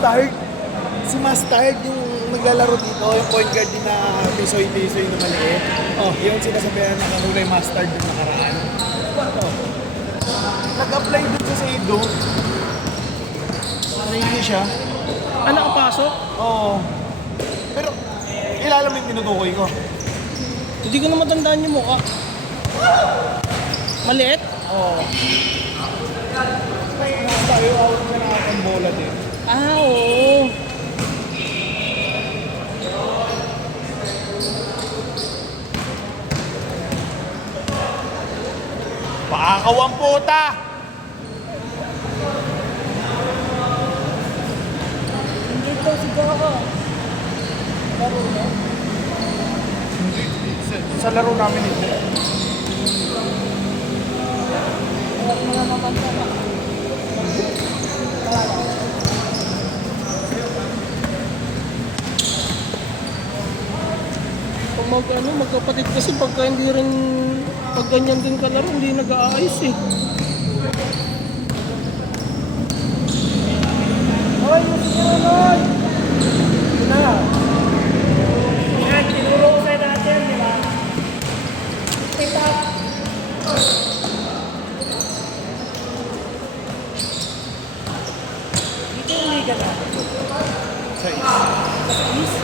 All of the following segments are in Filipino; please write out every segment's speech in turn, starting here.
Mustard. Si Mustard, yung naglalaro dito, yung point guard din na tisoy-tisoy na maliit. Oh, yung sinasabihan na kulay mustard yung nakaraan. Ano? Nag-apply dun sa Seido. Nahihili siya. Ah, nakapasok? Oo. Pero, kilala mo yung tinutukoy ko. Hindi ko na matandaan yung mukha. Maliit? Oo. Tayo out na nakakang bola din. Ah, oo. Pakakawang puta! Hindi daw si Gaga. Laro na? Hindi. Sa laro namin ito. Huwag mo na mamanta na. Pag magkapatid kasi pagka hindi rin pag ganyan din kalaro, hindi nag-aayos eh. Hoy, Noy! Yun na. Yan, tinuro ko sa'yo natin, di ba? Pick up. Dito yung liga na. Sa is. Sa is.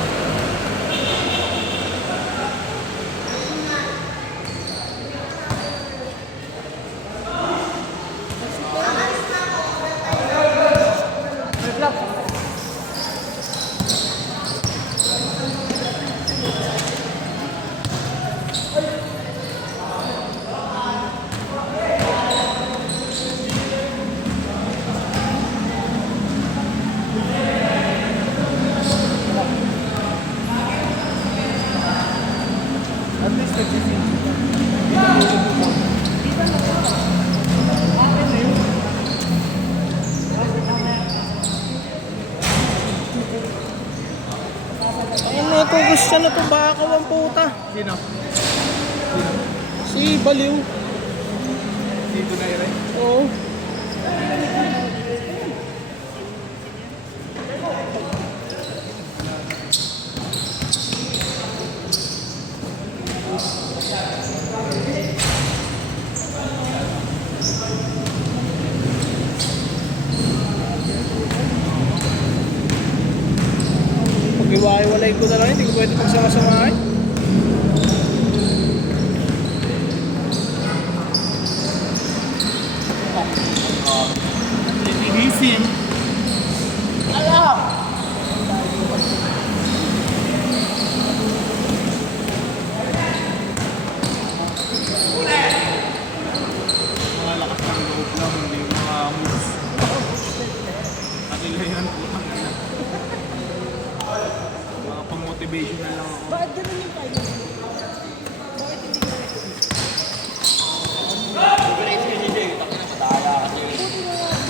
At least nagsisinsin ka. Ayun na ito, gusto na ito, bakaw ang puta. Sino? Si Baliw. Dito na yun. Oo. Pag iwahiwalay ko na lang, hindi ko pwede pagsama-samahin. Linihisim. Alam! Mga lakas ng loob lang, hindi yung mga moves. Atila yan, putang ina. Mga pang-motivational lang ako. Bakit ganun yung tayo? Bakit hindi ka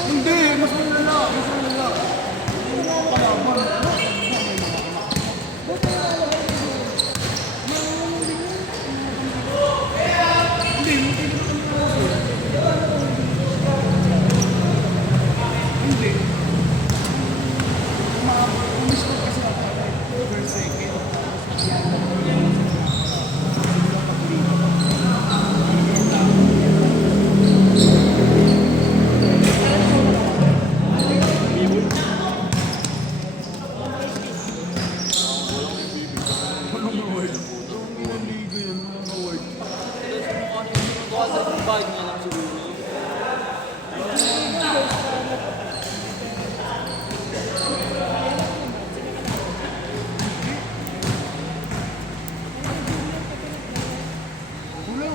Hindi, mas malala. Mas malala. Kalaban. Hindi, hindi. Umiscore kasi ako. First, second. Anong award? Anong liga yan? Anong award?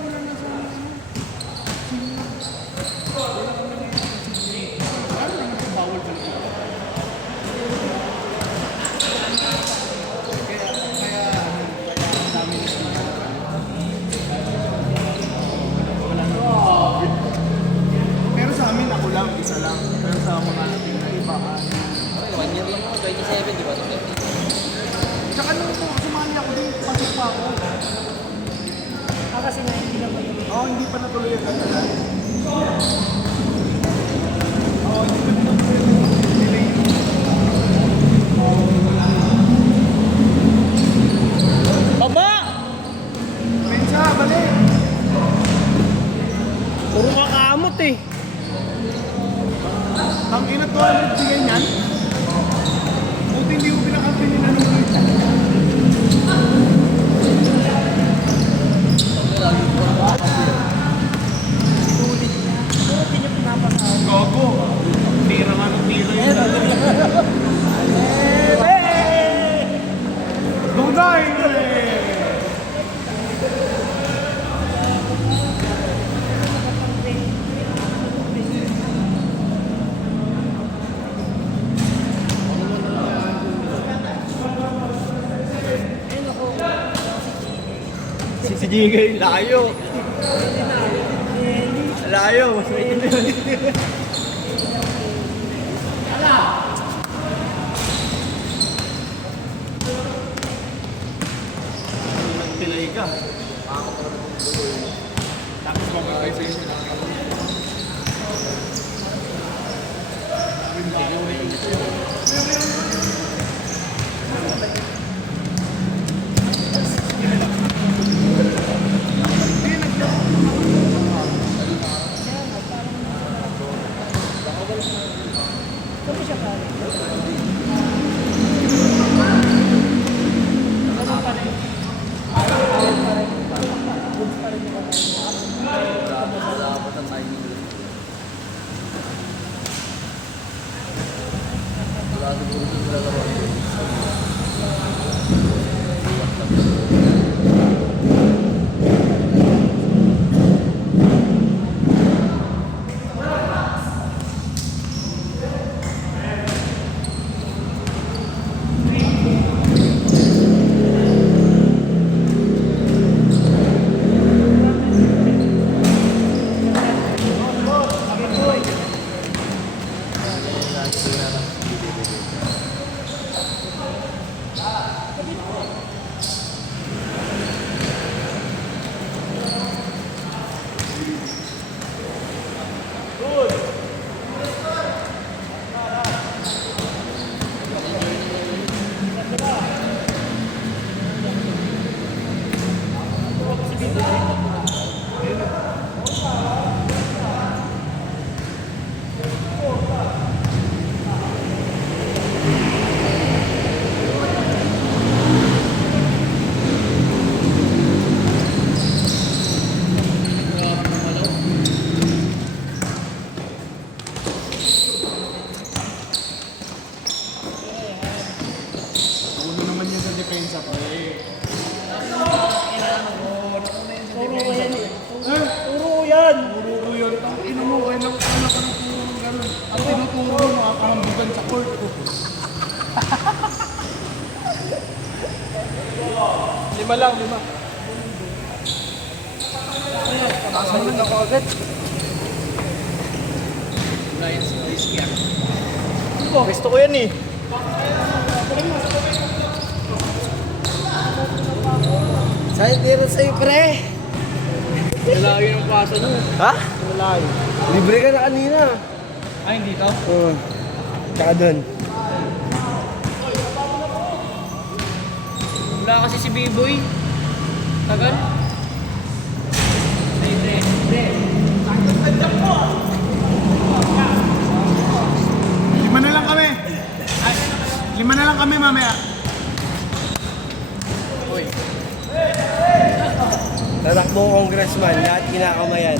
Wala na sa ano. Ano na bawal pa rin? Kaya ang dami nila. Pero sa amin ako lang, isa lang. Pero sa mga natin na iba, 1 year lang ako, 27, di ba? tsaka nung sumali ako din, pasok pa ako. kasi nga hindi naman yun. Oo, hindi pa natuloy ang katalan. Oo, hindi pa natuloy. Delay yung eh. Ang ina 200 bigay niyan. Buti hindi mo pinakampin yung nanonood. Gogo. Tira nga ng tira yun. Dugay! Si Jigay, layo. Layo. Pilay ka. Tapos magkakay sa isyo. Uno naman yan sa depensa, pre. Turo yan eh. Turo yan. Puro yun. Ino mo, kayo lang ka ng puro gano'n. Ang tinuturo mo, makakahambugan sa court. Lima lang, lima. Asan na ako agad? Gusto ko yan eh. Sa'yo, tira sa'yo, pre. Malayo yung paso nyo. Ha? Malayo. Libre ka na kanina. Ay, hindi to? Oo. Tsaka doon. Wala kasi si B-Boy. Tagal. Lima na lang kami. Lima na lang kami mamaya. Tatakbo congressman, lahat kinakamayan.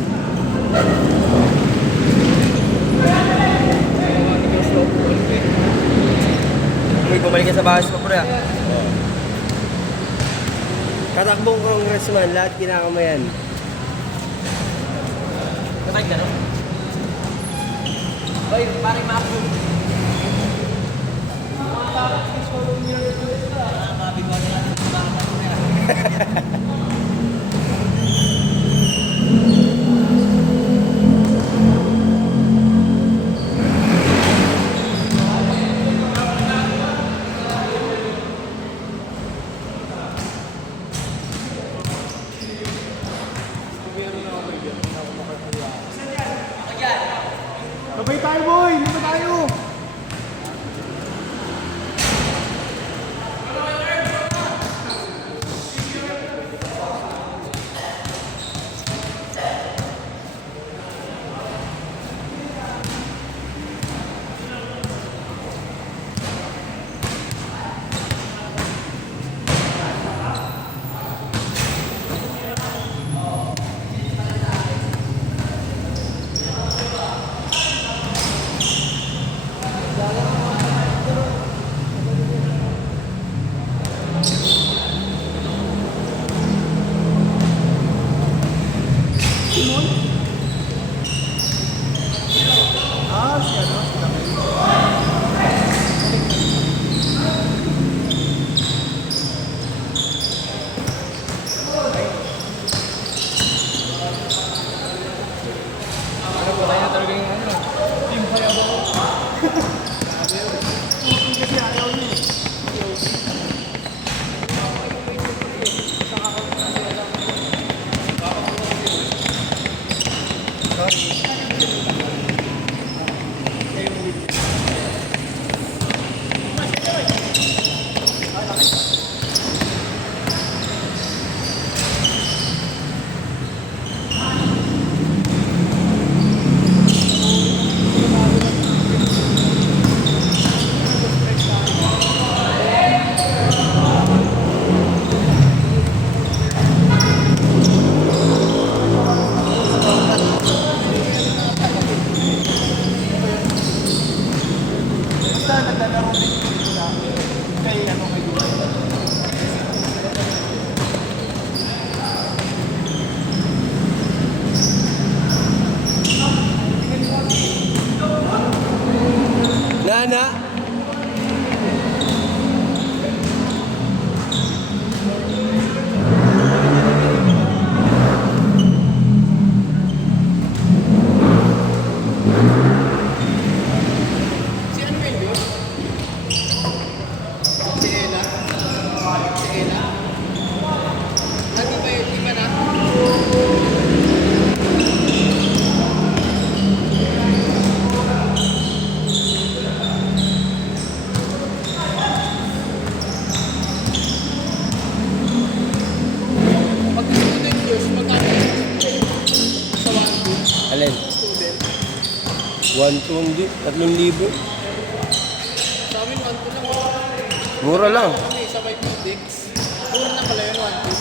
Uy, bumalik ka sa bahay mo, pre. Tatakbo congressman, lahat kinakamayan. Kapag gano'n? Hoy, parang ma-approve. Sabay tayo, boy! Lima tayo! Simon? Si ano? Si Lamay. Ano po tayo na talaga yung ano? Team Payabaw. Kasi ayaw niya eh. Basta naglalaro din sila kay ano kay Dubai. Nana? Si ano yun? Si Ella? Si Ella? Ah, di ba na? Pag student course, magkano sa 1-2 Alin? student? 1,200, hindi. 3,000. Sa amin 1-2 lang. Mura lang. Kami sa may Phoenix. Puro na pala yun 1-2.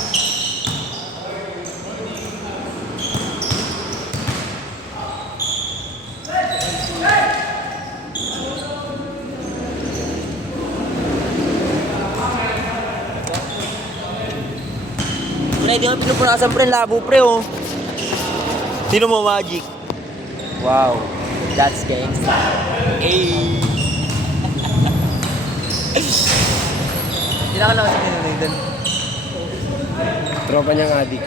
Pre, di mo pinupunasan pre, labo pre oh. Sino mo Magic? Wow, that's gangsta. Ay. Hindi na ako nakasinunin doon. Tropa niyang adik.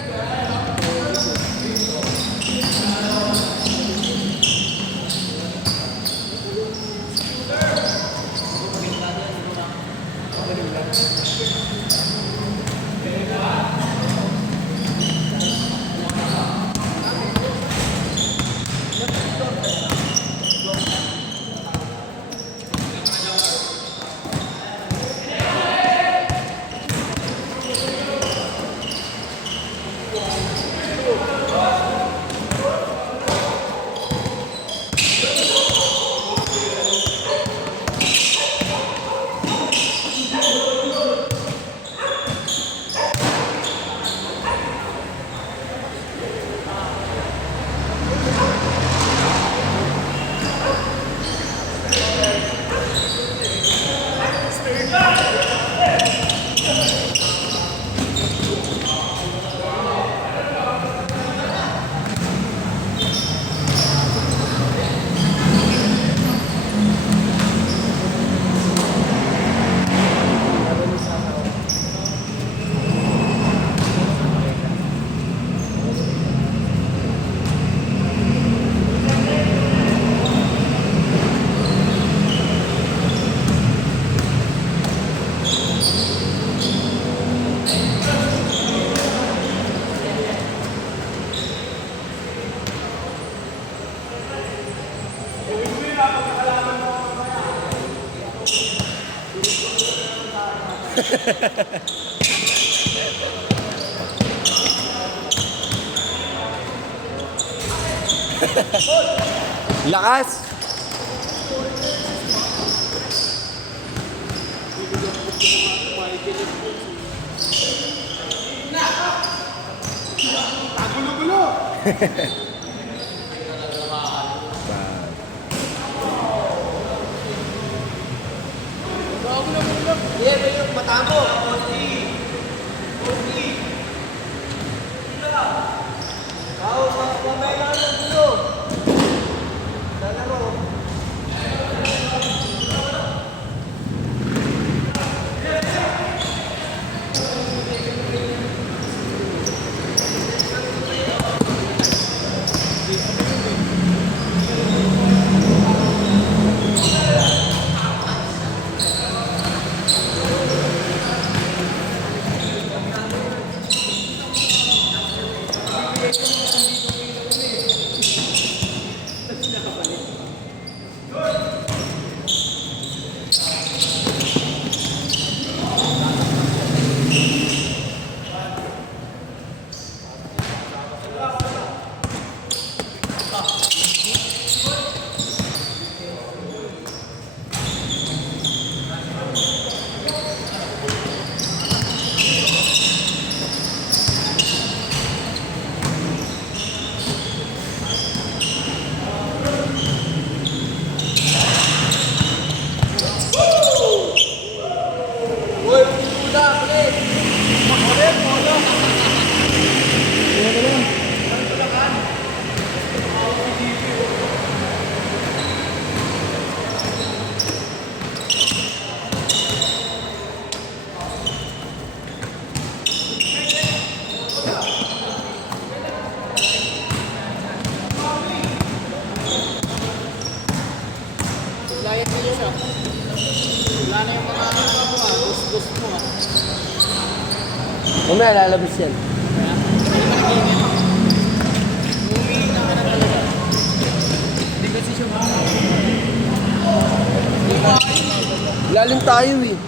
Lakas! Matamo. Mamaya lalabas yan. Lalim tayo eh.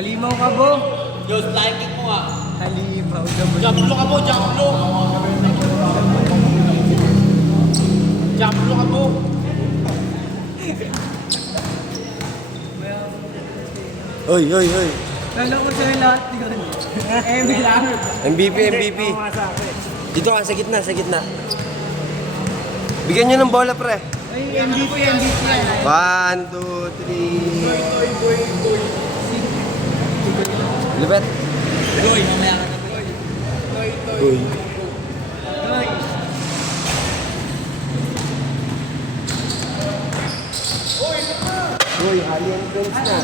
Halimaw ka, Bo. Diyos, timing mo nga. Halimaw. Jump ka po, jump low. Jump low ka po. Oy, oy, oy. Lalo ko sa'yo lahat yun. MB lang. MVP, MVP. Dito ka, sa gitna, sa gitna. Bigyan nyo ng bola, pre. Ay, MVP yan. 1, 2, 3. Lupet. Uy, mamaya ka na po. Uy. Uy, alien friends na.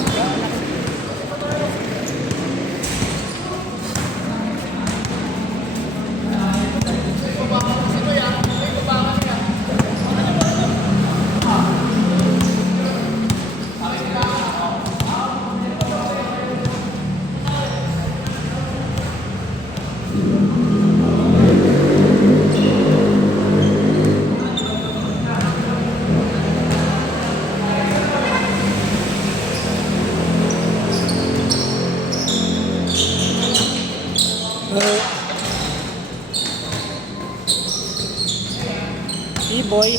E-boy.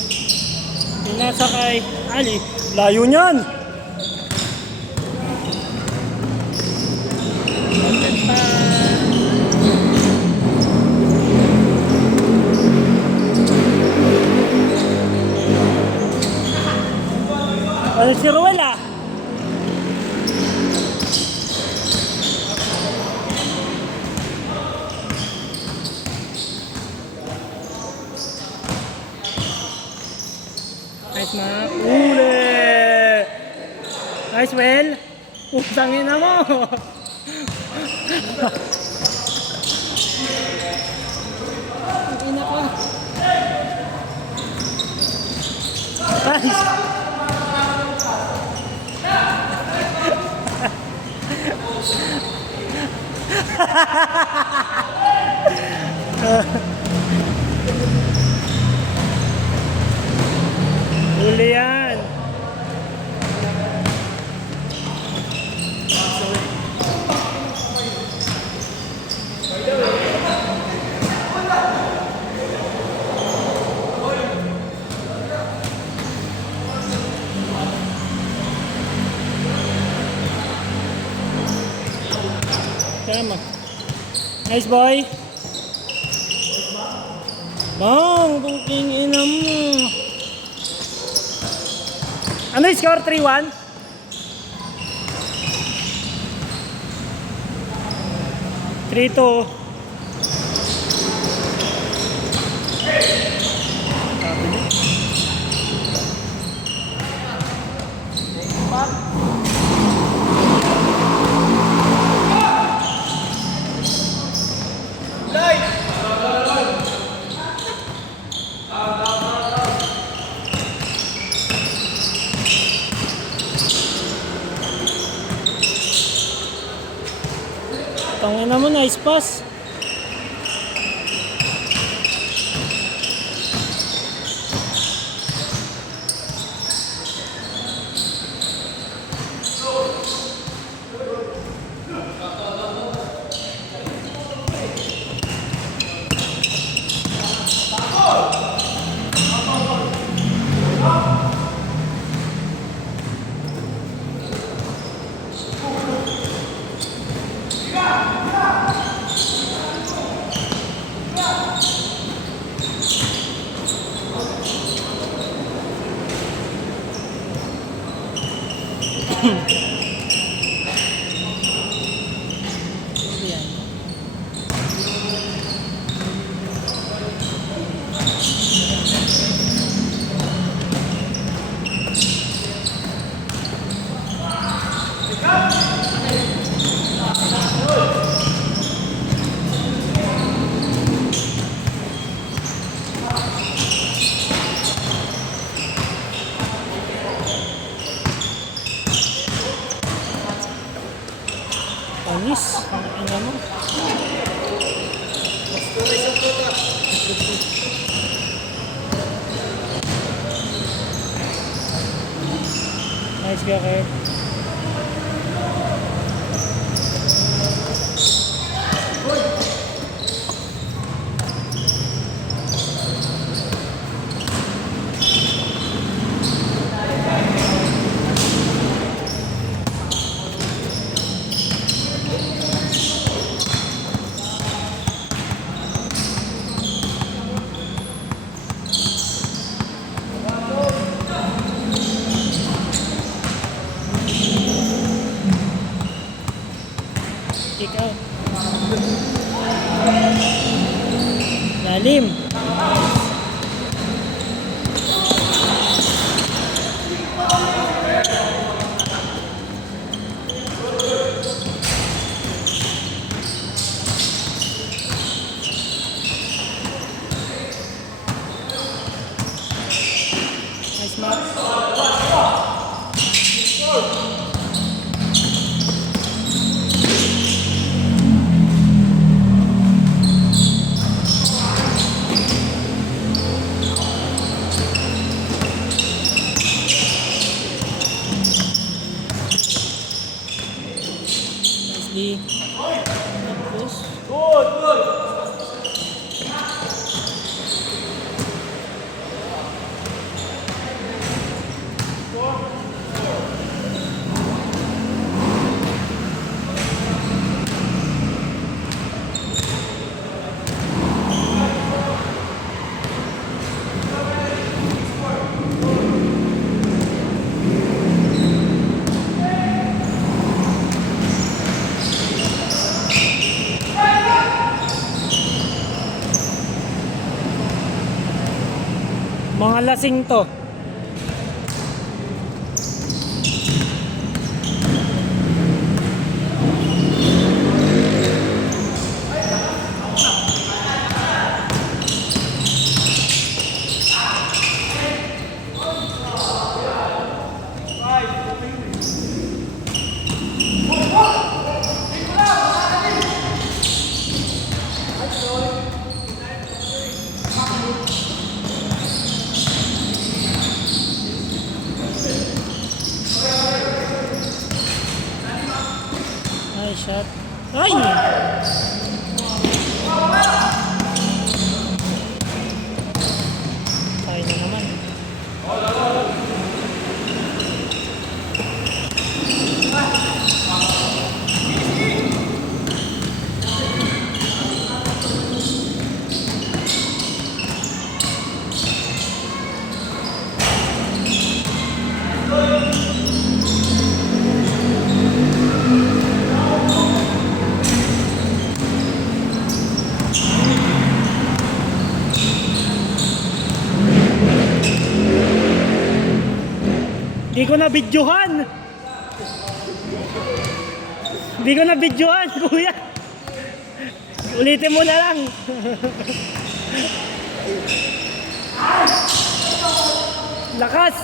Yung nasa kay Ali. Layo niyan! Ano si Ruel ah? Nice ma. Ule! Nice well. Pusangin na mo. Ina ka. Nice. Huli yan. Tama. Nice boy. Bang, buking ina mo. Ano yung score? 3-1? 3-2. Tangin naman, nice pass. Panis. Ang ina mo. Nice ka, Kurt. Kick out. Lalim. Nice mark. Nicely. Push. Mga lasing to. Nice shot. Ay! Tayo na naman. Di ko na videohan. Di ko na videohan, kuya. Ulitin mo na lang. Lakas.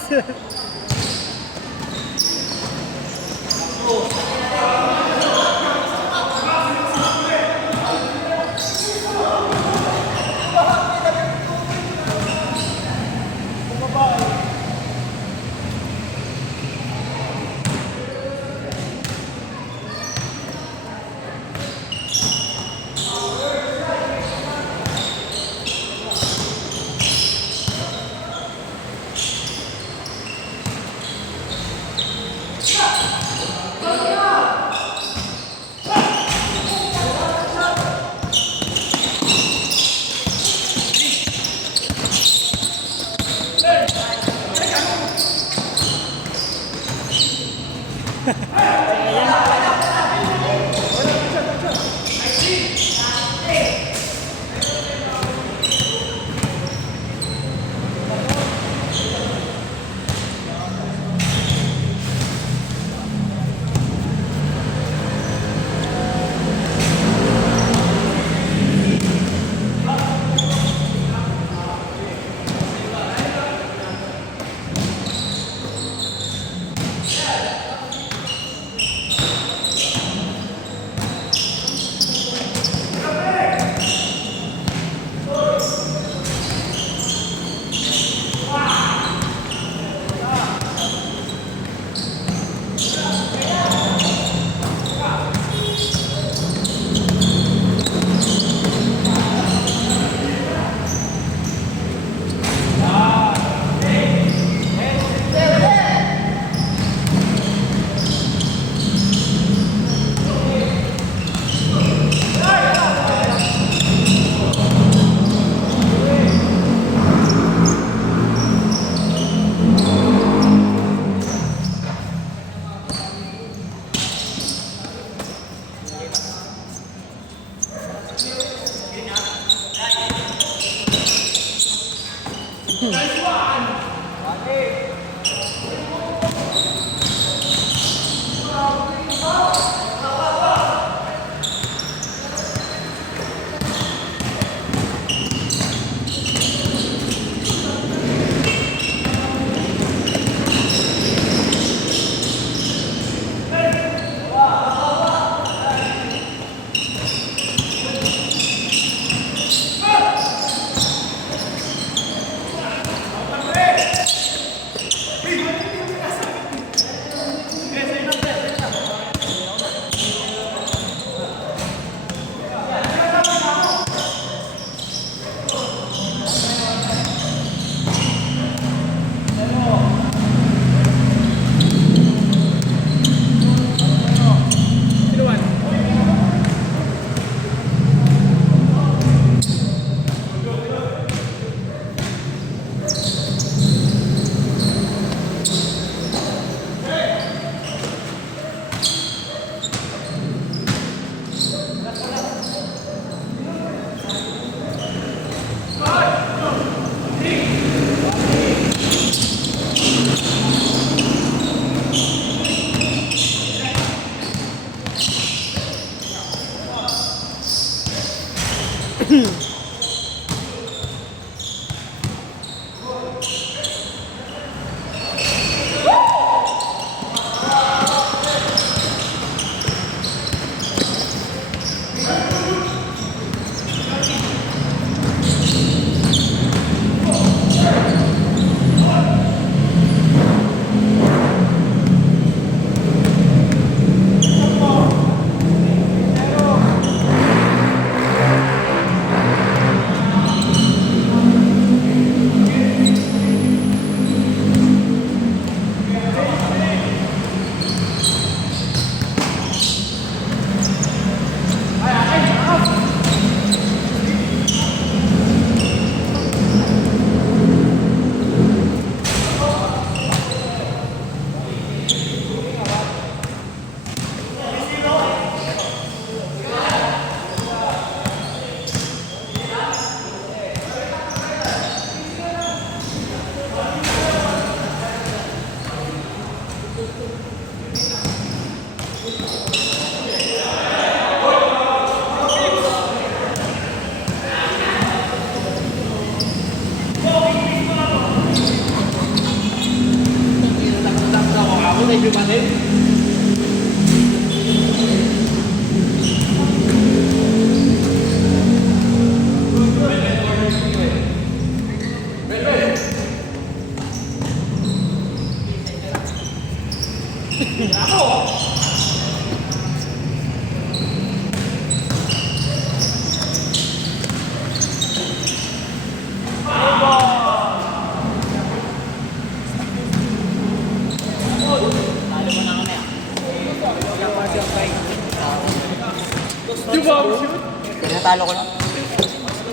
Natalo ko na.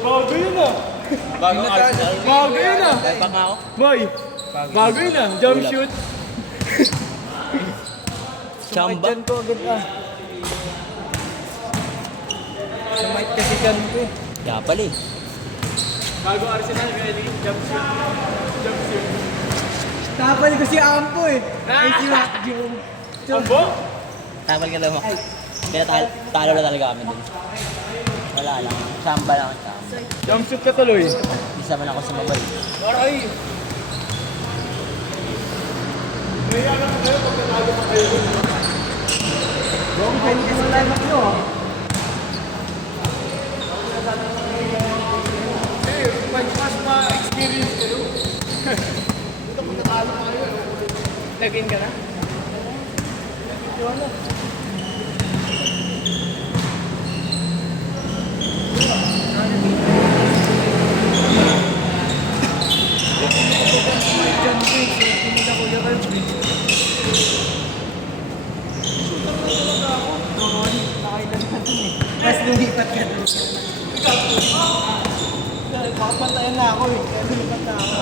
Bago yun ah. Bago yun ah. Baka ako. Boy, bago yun ah. Jump shoot. Chamba. ko agad ah. Sumait kasi dyan ko eh. Kaya pala eh. Bago Arsenal, ready. Jump shoot. Jump shoot. Tapal ko si Ampo eh. Ay, si Macjo. Ampo? Tapal ka lang mo. Kaya talo na talaga kami dun. Wala lang. Samba lang. Samba. Jump shoot ka tuloy. Isa man ako sa mabay. Aray! May alam kayo pag natago pa kayo. Bong, pwede ka sa live nyo ah. Mas ma-experience kayo. Dito kung natalo pa kayo. Lagin ka na? Wala. Mas lumipat ka doon. Papantayan na ako eh. Kaya lumipat na ako.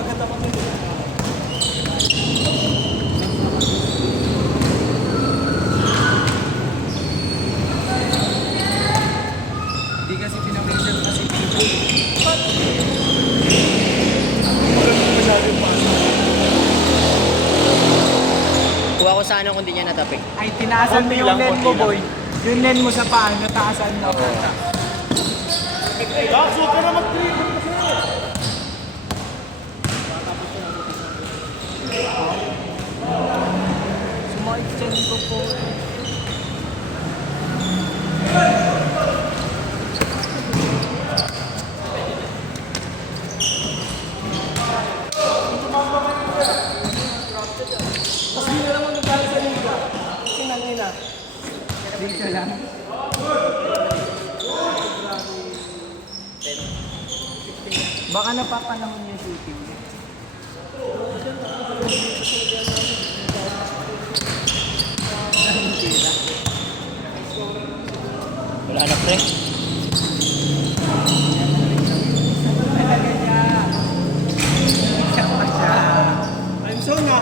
Agad ako nito. Hindi kasi pinamisan kasi natapik. Ay, tinaasan mo yung len mo, boy. Yung len mo sa paa, nataasan mo. Lakso ka na mag-tripod kasi. Sumakit dyan ko po. Dito lang. Baka napapanahon yung shooting. Wala na, pre. Talaga niya. Siya pa siya. I'm so na.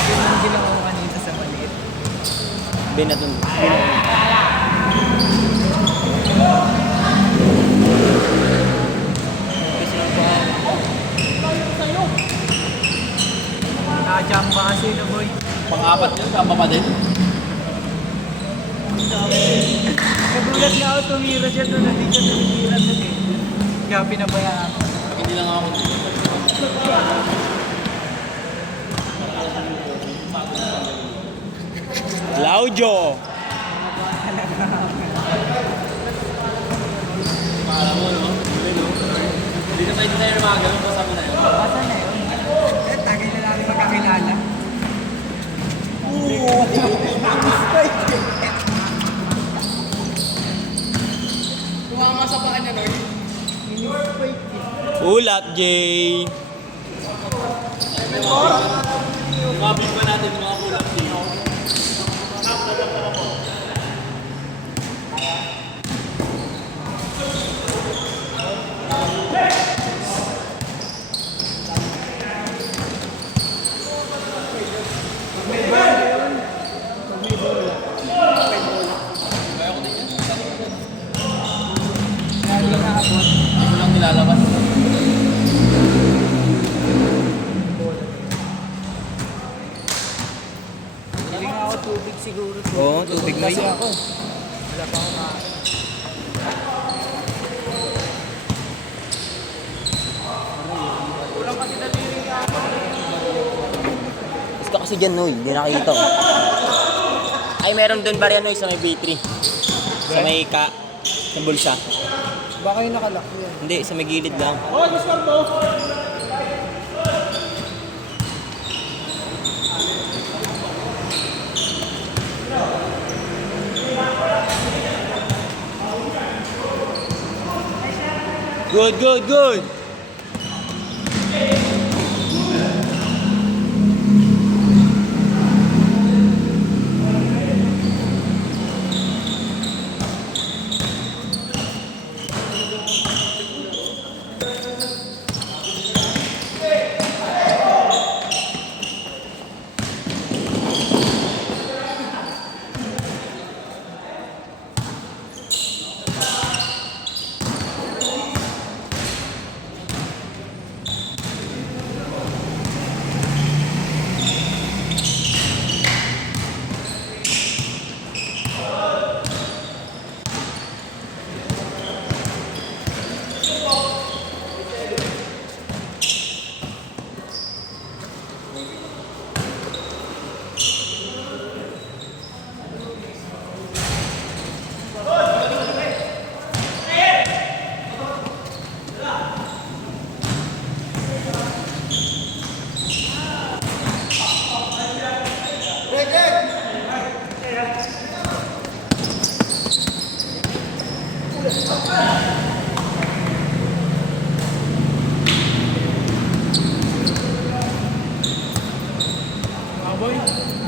Yun ang ginawa ko kanina sa maliit. Binatun. Nakajamba kasi na, boy. Pang-apat yun, tama pa din. Nagulat nga ako, tumira siya doon, hindi siya tumira doon eh. Kaya pinabayaan ko. Hindi lang ako. Claudio! Alam mo, no? Hindi na tayo lumagano, kasama na yun. Basta na yun. Eh, tagay na namin magkakilala. Tumama sa paa niya, Noy. Ulap, Jay! Mabig ba natin mga kulap dito? Lagi na ako. Hindi ko lang nilalabas. Hindi nga ako tubig siguro. Oo, tubig mo yun. ako. Wala pa akong makain. Kulang kasi daliri nga ako. Gusto kasi dyan, Noy. Hindi nakita ko. Ay, meron doon barya, Noy, sa may B3. Sa may sa bulsa. Baka yung nakalak yan. Hindi, sa may gilid lang. Oh, gusto ko. Good, good, good!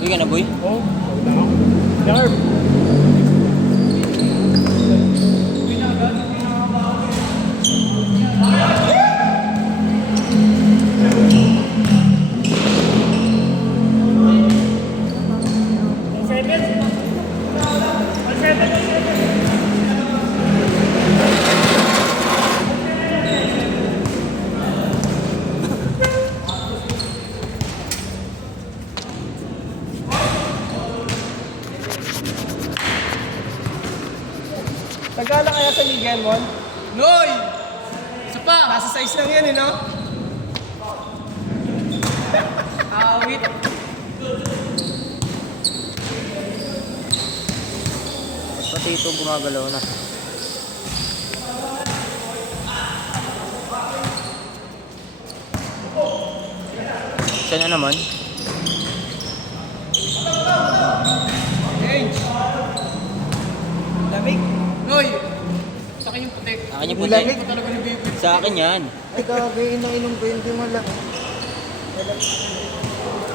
Uy ka na, boy? Oh, Yarb. yan, Mon? Noy! Isa pa! Nasa size lang yan, no? Awit. Pati ito gumagalaw na. Siya na naman. Change. Lamig. Noy! Sa akin yung puti. Sa akin yung puti. Ito talaga ni Baby. Sa akin yan. Ay, kagay, inainom ko yun, di wala.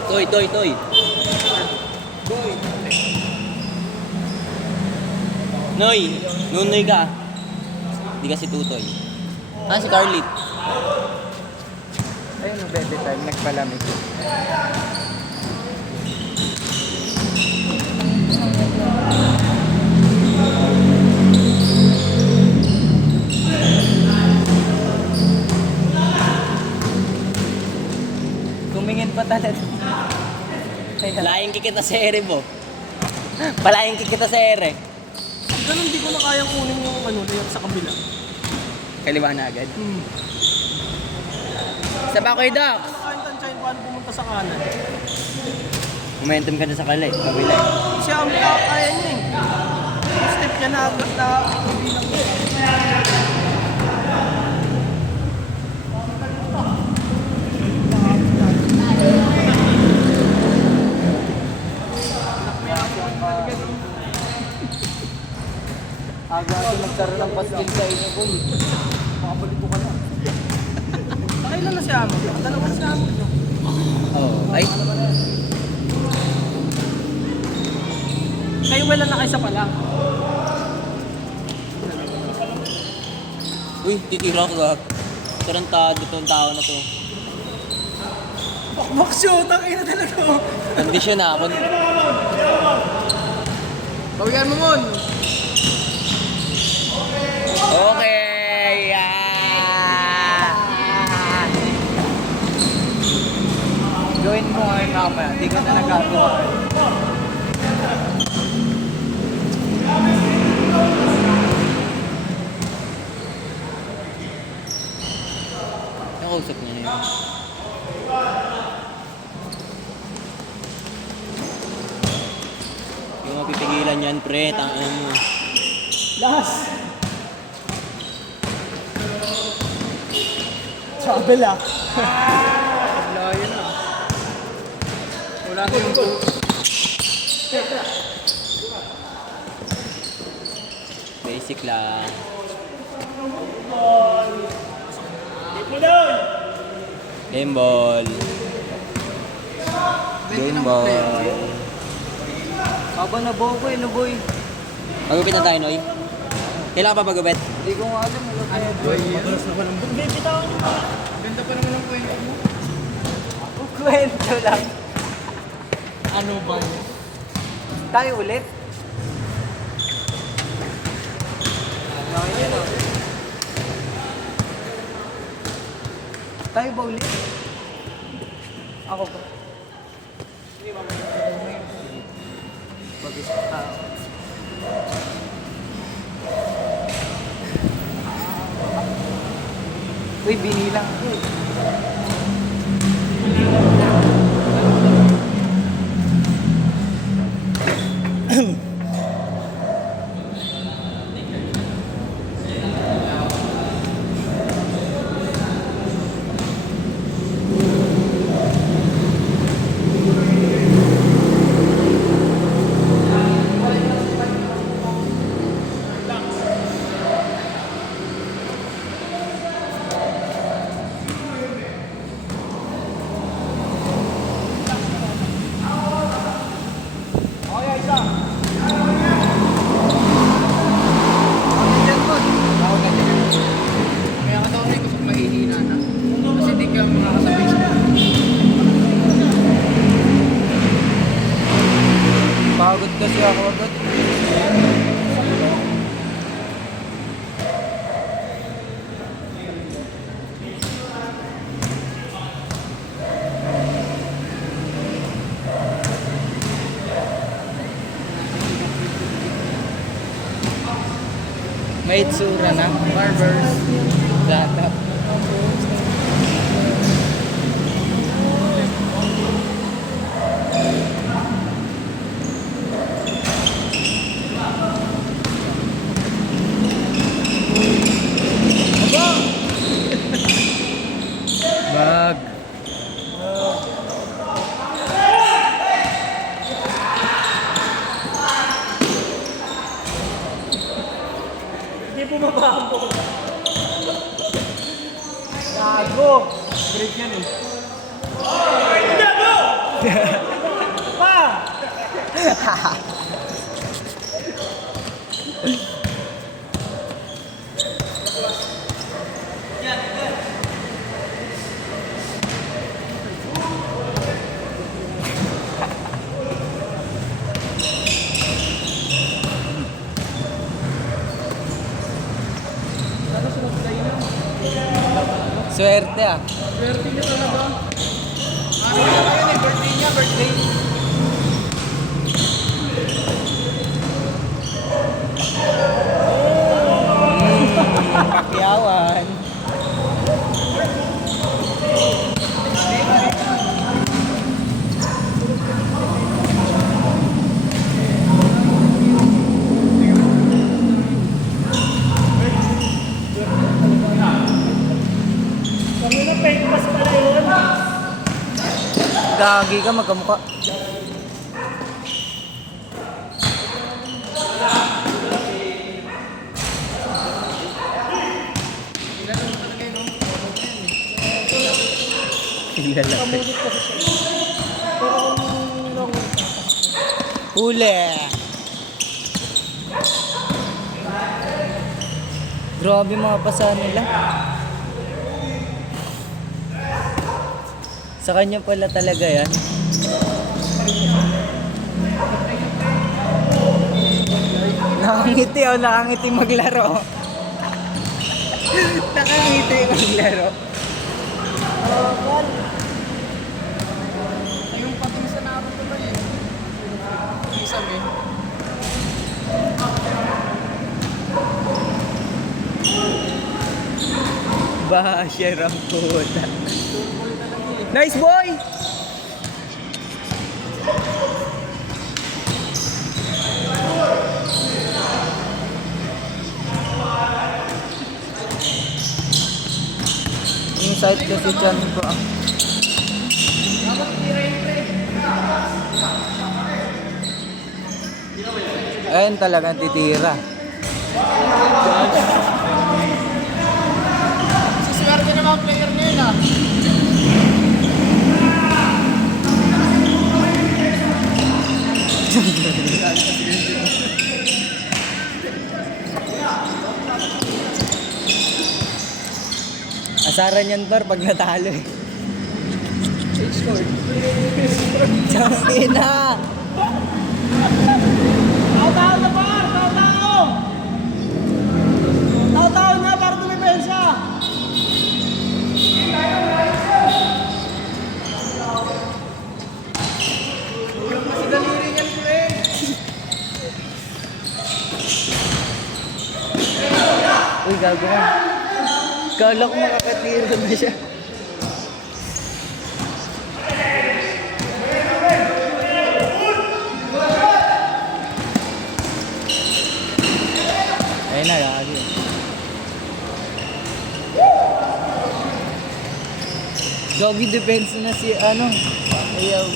Toy. Noy! Nunoy ka. Hindi kasi tutoy. Ah, si Carlit. Ayun, bebe time, nagpalamig. Tumingin pa talaga. Palayan kikita sa ere mo. Palayan kikita sa ere. Ganun, hindi ko na kayang kunin yung layer sa kabila. Kaliwa na agad. Sa Bakoy Doc. Kain tansyahin paano pumunta sa kanan. Momentum ka na sa kabila eh. Siya ang kaya niya eh. Yung step niya na agad na ibilang niya. Aga ako nagkaroon ng pastil sa inyo, boy. Makabalik ko ka na. Nakailan na si Amo? Dalawa na si Amo. Oh, ay. Kayo wala na kayo sa pala. Uy, titira ko ba? Tarantado tong tao na to. Bakbak shoot! Ang ina talaga. Kondisyon na. Bawigan mo mon! Okay! Gawin mo ngayon mamaya. Hindi ka na nagagawa. Nakausap niya na yun. Yung mapipigilan yan, pre. Tangan mo. Last! Travel ah! Layo na. Wala ko yung Basic lang. Game ball. Game ball. Haba na buho ko eh, no boy. Magupit na tayo, Noy. Kailangan pa magupit? Hindi ko nga alam. Ano boy? Madalas na walang buho. Bibitawan nyo ba? Ganda pa naman ang kwento mo. Kwento lang. Ano ba yun? Tayo ulit. Ano yun o? Tayo ba ulit? Ako ba? Pag-isip tao. Uy, binilang ko. May itsura na. Barbers. Lahat. Bag. Hindi bumaba ang buko. Gago! Break yan eh. Swerte ah. Swerte niya talaga. Birthday niya, birthday. Pakyawan. Kami na fake pass pala yun. Gagi ka magkamukha. Kilala ka. Kamulit kasi siya. Pero kung long Huli. Grabe mga pasa nila. Sa kanya pala talaga yan. Nakangiti o nakangiti maglaro. Nakangiti maglaro. Yung pating sa naroon ko ba eh. Isa eh. Basher ang puta. Nice boy! Yung site kasi dyan ko ah. Ayun talagang titira. Siswerte na mga player ngayon ah. Asaran yan Tor pag natalo eh. Tangina! Tao-tao na pa! Tao-tao! Tao-tao na para dumipensa! Kasi daliri niyan ko eh. Uy, gago ka. Kala ko makakatiro na siya. Ayun na, gagi. Doggy defense na si ano. Ayaw.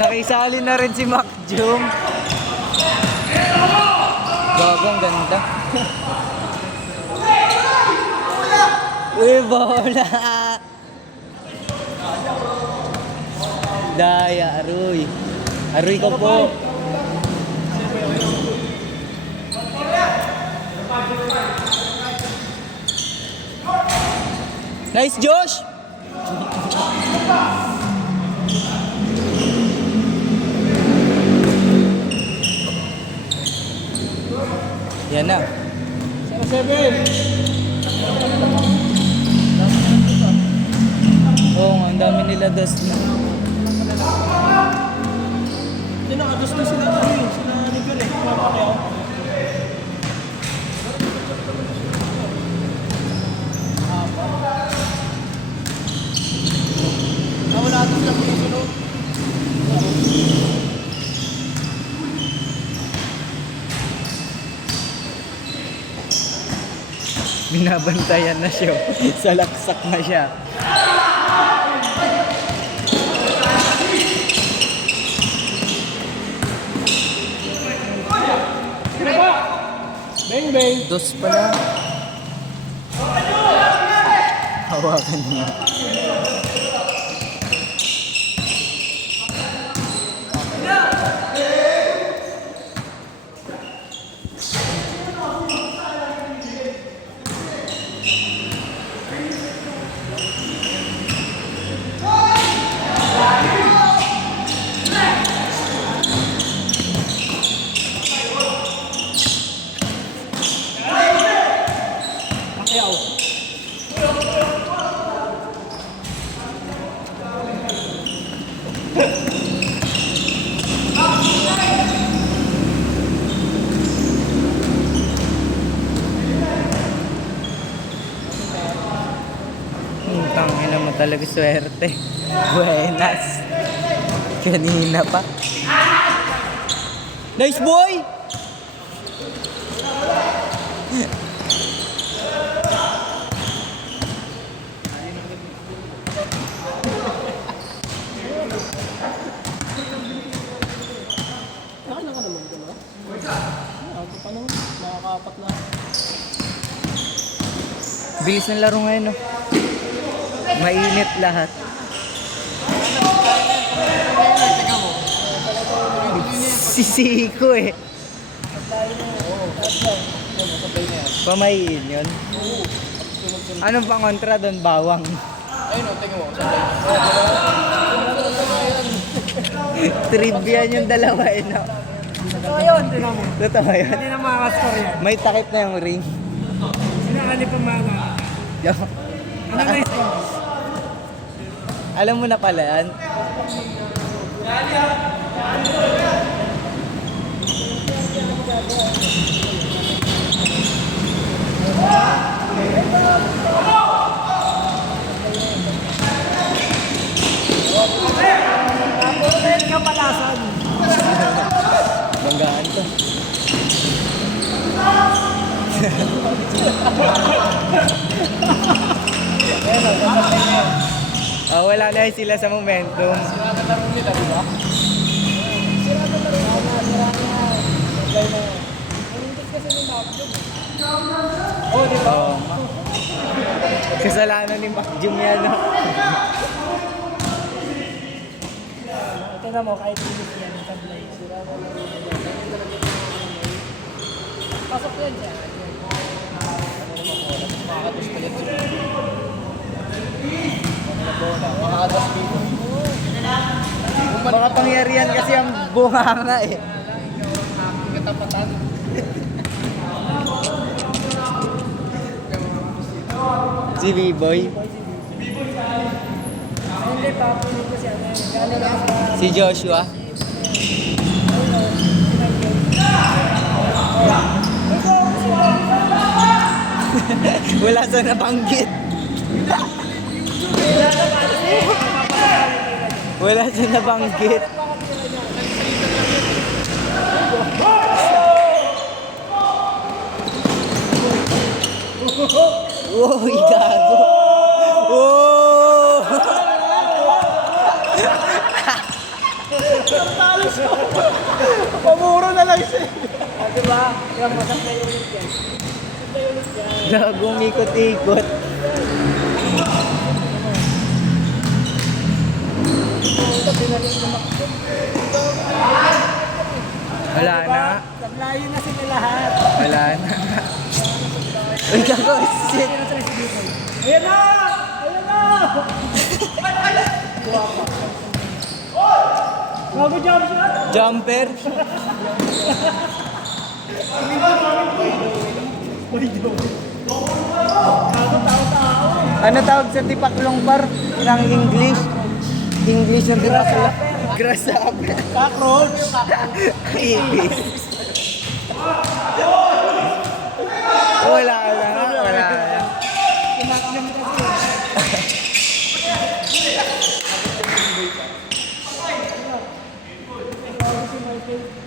Nakisali na rin si Mac Jung. Gagong ganda. Uy, bola! Daya, aroy. Aroy ko po. Nice, Josh! Yan na. 7. Oo nga, ang dami nila dos na. Hindi nakados na sila sila Nico eh. Mapakyaw. Wala ito sa piso. Binabantayan na siya. Salaksak na siya. Sino ba? Bang bang. Dos pala. Hawakan niya. Pakyaw. Tangina mo talaga swerte. Buenas. Kanina pa. Nice boy! Nakailan ka naman doon, ha? Ako pa naman. Nakakapat na. Bilis ng laro ngayon, no? Mainit lahat. Sisiko eh. Pamahiin yun. Anong pangontra doon? Bawang. Ayun o, tingin mo. Trivia yung dalawa eh, no? Totoo yun, tingnan mo. Totoo yun. Hindi na makakascore yan. May takip na yung ring. Sinakali pa mana. Ano na score? Alam mo na pala yan. Kapag ka palasan. Banggaan to. Wala na sila sa momentum. Oh, di ba? Kasalanan ni Mac Jum yan, no? Tingnan mo, kahit inis yan, tablay. Pasok yan dyan. Makakatos ka yan sila. Makakatos dito. Baka pangyarihan kasi ang bunganga eh. Katapatan. Si B-Boy. Hindi pa, puno ko siya. Gano'n lang sa... Si Joshua. Wala sa nabanggit. Wala sa nabanggit. Uy, gago. Oh! Pamuro na lang siya. Diba? Yung matas na unit yan. Gagong ikot-ikot. Ito, pinalit na makikita. Wala na. Sablayo na sila lahat. Wala na. Uy, gago, shit. Ayan na! Ayan na! Bago jump shot! Jumper. Ano tawag sa tipaklong bar? Ng English? English yung tipaklong. Grasshopper. Cockroach! Ibis. Wala na. Wala na.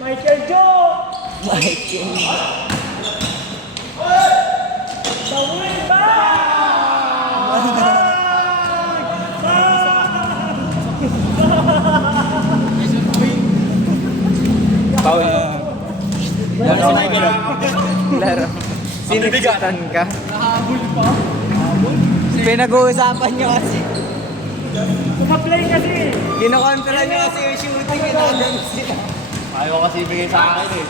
Michael Joe! Michael. Bawin ba? Paul. Laro. Sinigatan ka. Pinag-uusapan nyo kasi. Kumaplay kasi! Kinokontra nyo kasi yung shooting ginagawa sila. Ayaw kasi ibigay sa akin eh.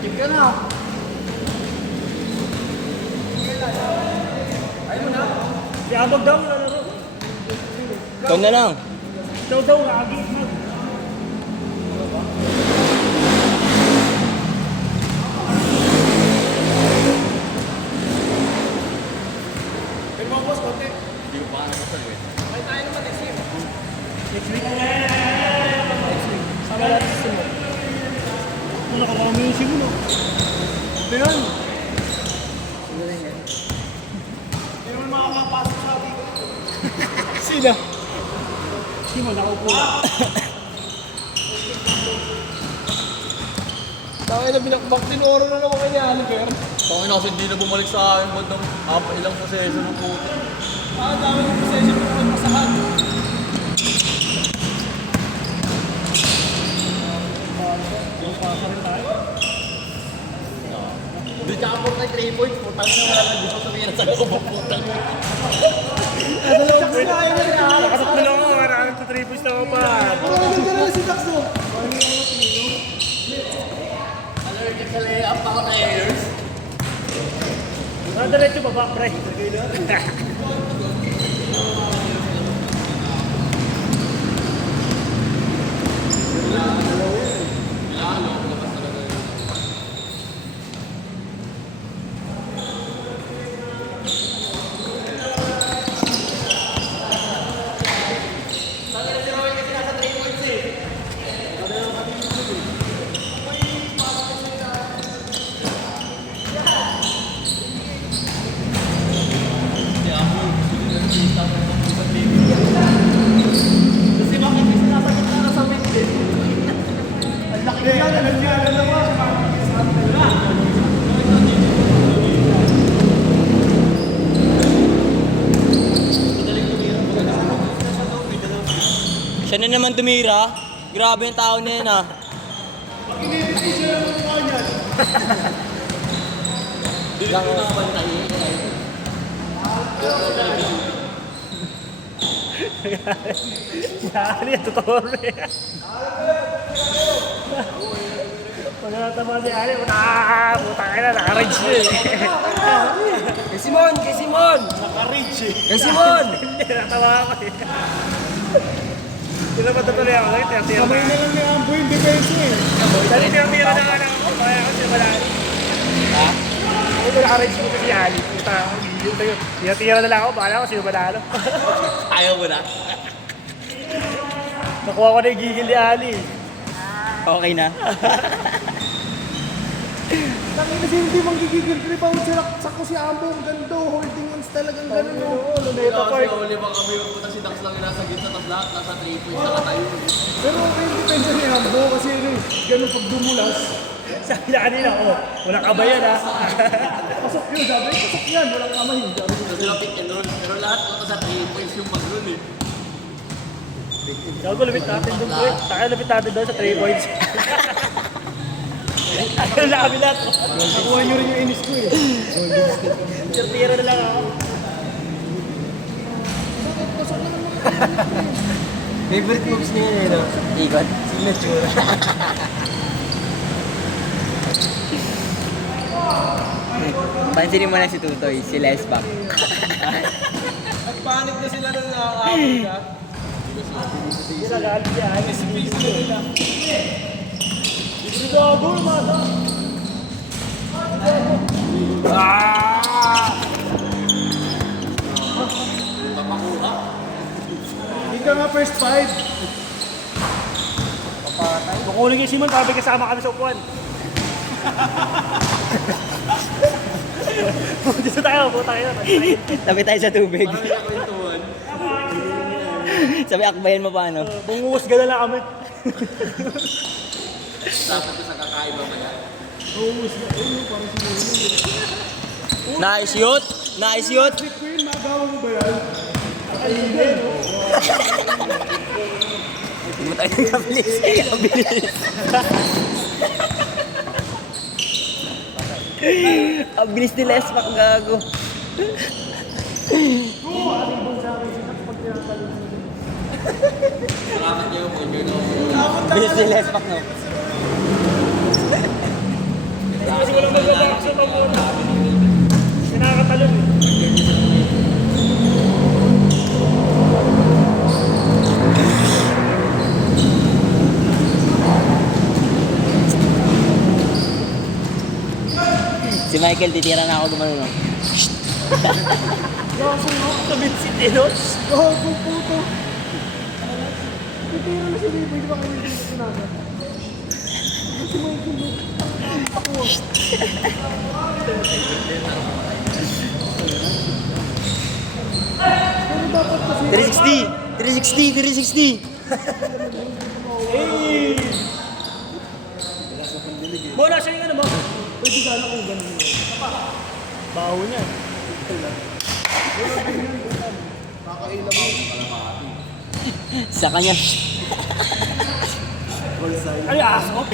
Skip ka na. Si Abog daw lalaro. Ikaw na lang. Daw lagi. Pero mga boss, konti. Sama natin sa mo. Ano ka mga music mo? Ito yun. Hindi naman makakapasok sa atin. Sino? Sino nakaupo? Bakit na binakbak din oro na naman kanya, Oliver? Tangin na kasi hindi na bumalik sa akin. Ba't ng ilang possession ng puto? Ah, dami ng possession mo naman masahan. Hindi ka ako na 3 points. Putang na wala na dito sabihin sa loob ng putang. Nakatatlo lang ako, maraming to 3 points na ako pa. Parang naganda na si Dax, no? Allergic sa layup ako na airs. Diretso baba, pre. Siya na naman tumira. Grabe yung tao na yan ah. Yan, yan, totoo rin. Pag natama si Ali, puta ka na, naka-rage na eh. Kay Simon! Kay Simon! Naka-reach eh. Kay Simon! Hindi, natawa ako eh. Hindi na matutuloy ako. Tira-tira Kamay na lang ni Ambo yung depensa eh. Dali tira-tira na nga lang ako. Kaya ako siya malaki. Ha? Ako ko naka-rage mo si Ali. Puta ako, yun tayo. Tira-tira na lang ako. Baka ako sino manalo. Ayaw mo na. Nakuha ko na yung gigil ni Ali. Okay na. Tangin na siya hindi manggigigil. Rebound siya, sakto si Ambo. Ang ganda, holding hands talagang gano'n. Oo, Luneta Park. Uli bang kami yung puta si Dax lang yung nasa gitna tapos lahat nasa 3 points nakatayo. Pero okay yung depensa ni Ambo kasi gano'n pag dumulas. Sabi na kanina, oh, walang kabayan ha. Pasok yun, sabi, pasok yan, walang kamay. Sabi ko, Sila pick and roll. Pero lahat nasa 3 points yung mag-roll eh. Gago, lumit natin doon po eh. Taka lumit natin doon sa 3 points. Ano na kami lahat? nakuha nyo rin yung inis ko eh. Tira na lang ako. Favorite moves niya yun, no? Ikot. Signature. Pansinin mo na si Tutoy, si Lesbak. Nagpanik na sila nung nakakapit ka. Ginagalit yan. Space nila. Gago, mata. Hindi ka nga first five. Kukunin yung Simon, sabi kasama kami sa upuan. Dito tayo, puta kayo. Tabi tayo sa tubig. Sabi akbayan mo paano? Bunguhusga na lang kami. Nice shoot! Nice shoot! Queen, magawa mo ba yan? Hindi mo tayo nagkabilis. Ang bilis. Ang bilis ni Lesbak, gago. Bilis ni Lesbak, no? Kasi walang magbaback sa pag-una. Sinakatalon eh. Si Michael, titira na ako gumano, no? Gago mo, tabit si Tenos. Gago puto. Titira na si Liboy, di ba kami dito sinaga? Si Michael, ako. 360! Muna siya yung ano mo. Pwede ka na kung gano'n. Baho niya. Sa kanya. Ay, aso.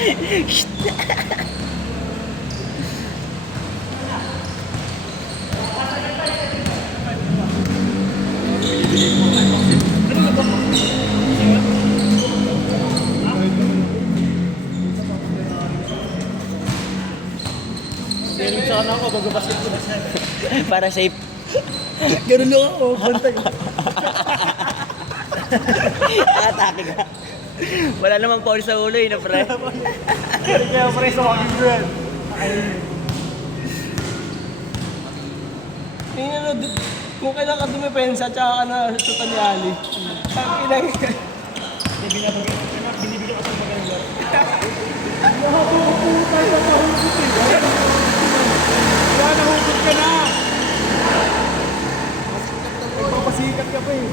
Meron sana ako, bagabasket ko na. Para safe. Ganun lang ako, bantay. Atake ka. Wala namang foul sa ulo, na pre. Kaya pre, sa akin yun. Tingnan mo, kung kailan ka dumipensa, tsaka ka na sa ni Ali. Ang Binibigyan ka sa maganda. Wala na, hugot ka na. Nagpapasikat ka pa eh.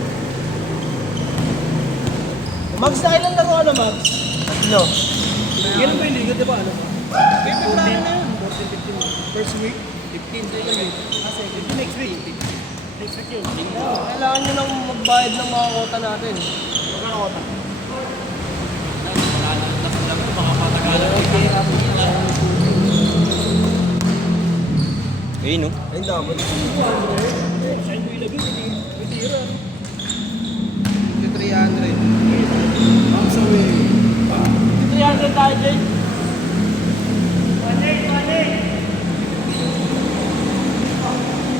Mags na ilan laro ano, Mags? Tatlo. Ganun ba yung liga, di ba? Ano? 14, 15. First week? 15 sa ilang week. Kasi, next week. Next week yun. Kailangan nyo nang magbayad ng mga kota natin. Magkano kota? Ayun, no? Ayun dapat. Saan mo ilagay? May tira. 300. Bounce away. 300 tayo, Jay.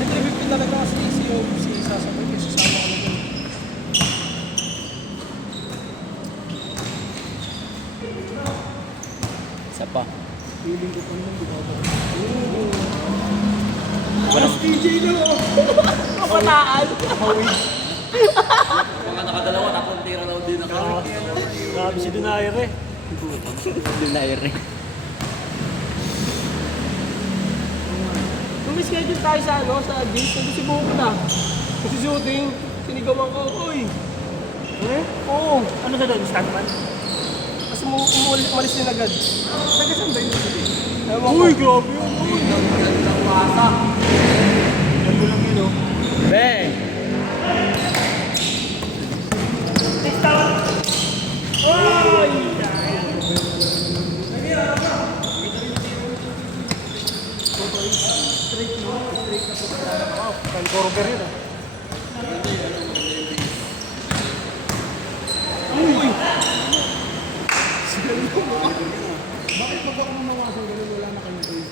Ito 350 talaga kasi si sasabay kasi sasama ko na dun. Isa pa. Feeling ko pa naman, di ba? Walang... TJ na oh. Kapataan. Grabe si Dunayer eh. Doon na yun, eh. Nung may schedule tayo sa ano, sa beach, nagsibuko ko na. Kasi shooting, sinigawan ko, uy. Eh? Oo. Ano sa doon? Stuntman? Kasi umalis din agad. Taga saan ba yun? Ewan ko. Uy, grabe yun. Uy. Ganda lang yun oh. Bang! Uy! Kalkorober yun ah. kasi ganun wala na kayong goal.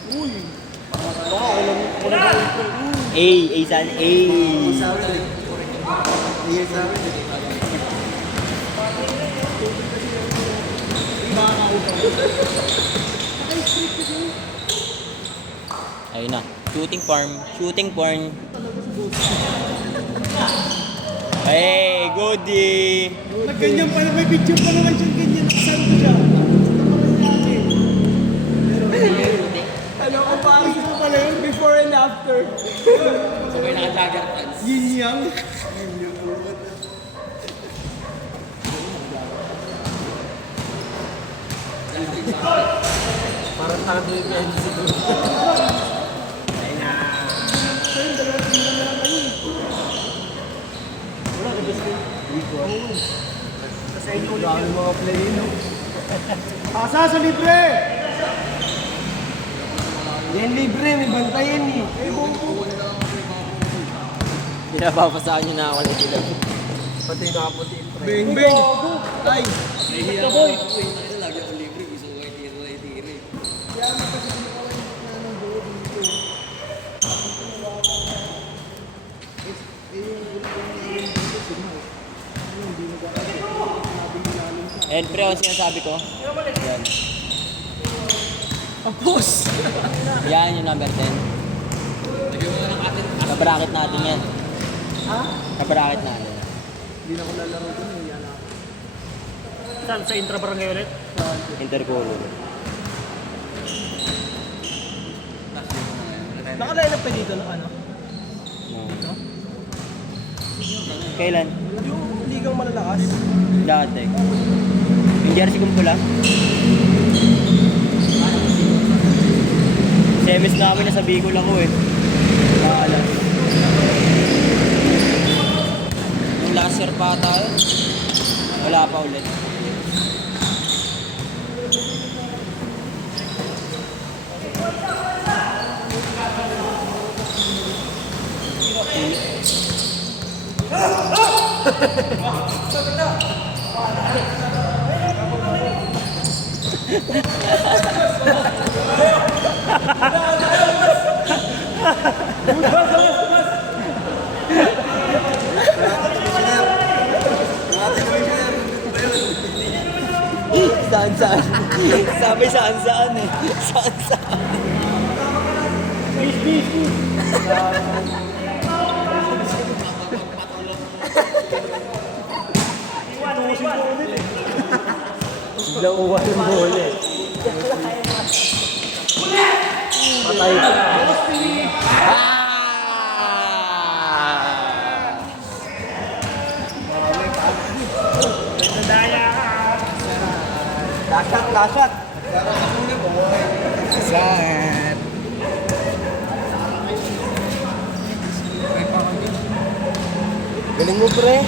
Uy! A san, A. Ayun na. Shooting farm. Shooting porn. Hey, goodie! Nagganyan pa na, may picture pa naman siyang ganyan. Nakasaan ko siya. Ano ko pa? Ito pala yun. Before and after. Sabay naka-jagger pants. Yin yang. Parang tago yung PNC doon. Dami mga play, no? Asa sa libre! Yan libre, may bantayan eh. Pinapapasaan niyo na ako na sila. Pati nakaputi. Bang, bang! Ay! Ito boy! Lagi ako libre. Gusto ko kayo tira. And pre, ang sinasabi ko. Yan. Tapos. Yan yung number 10. Kabracket natin yan. Ha? Kabracket natin. Hindi na ko lalaro dun eh. Yan ako. Saan? Sa intra-barangay ulit? Intercolor. Nakaline up ka dito ng ano? No. Kailan? Yung ligang malalakas. Dati. Yung jersey kong pula. Semis namin nasa Bicol ako eh. Nakaalam. Yung last year pa tayo. Wala pa ulit. Saan-saan. Sabi saan-saan eh. Saan-saan. Lauwan ng bola. Patay ka. Nadaya ka. Lasat. Saan? Galing mo pre.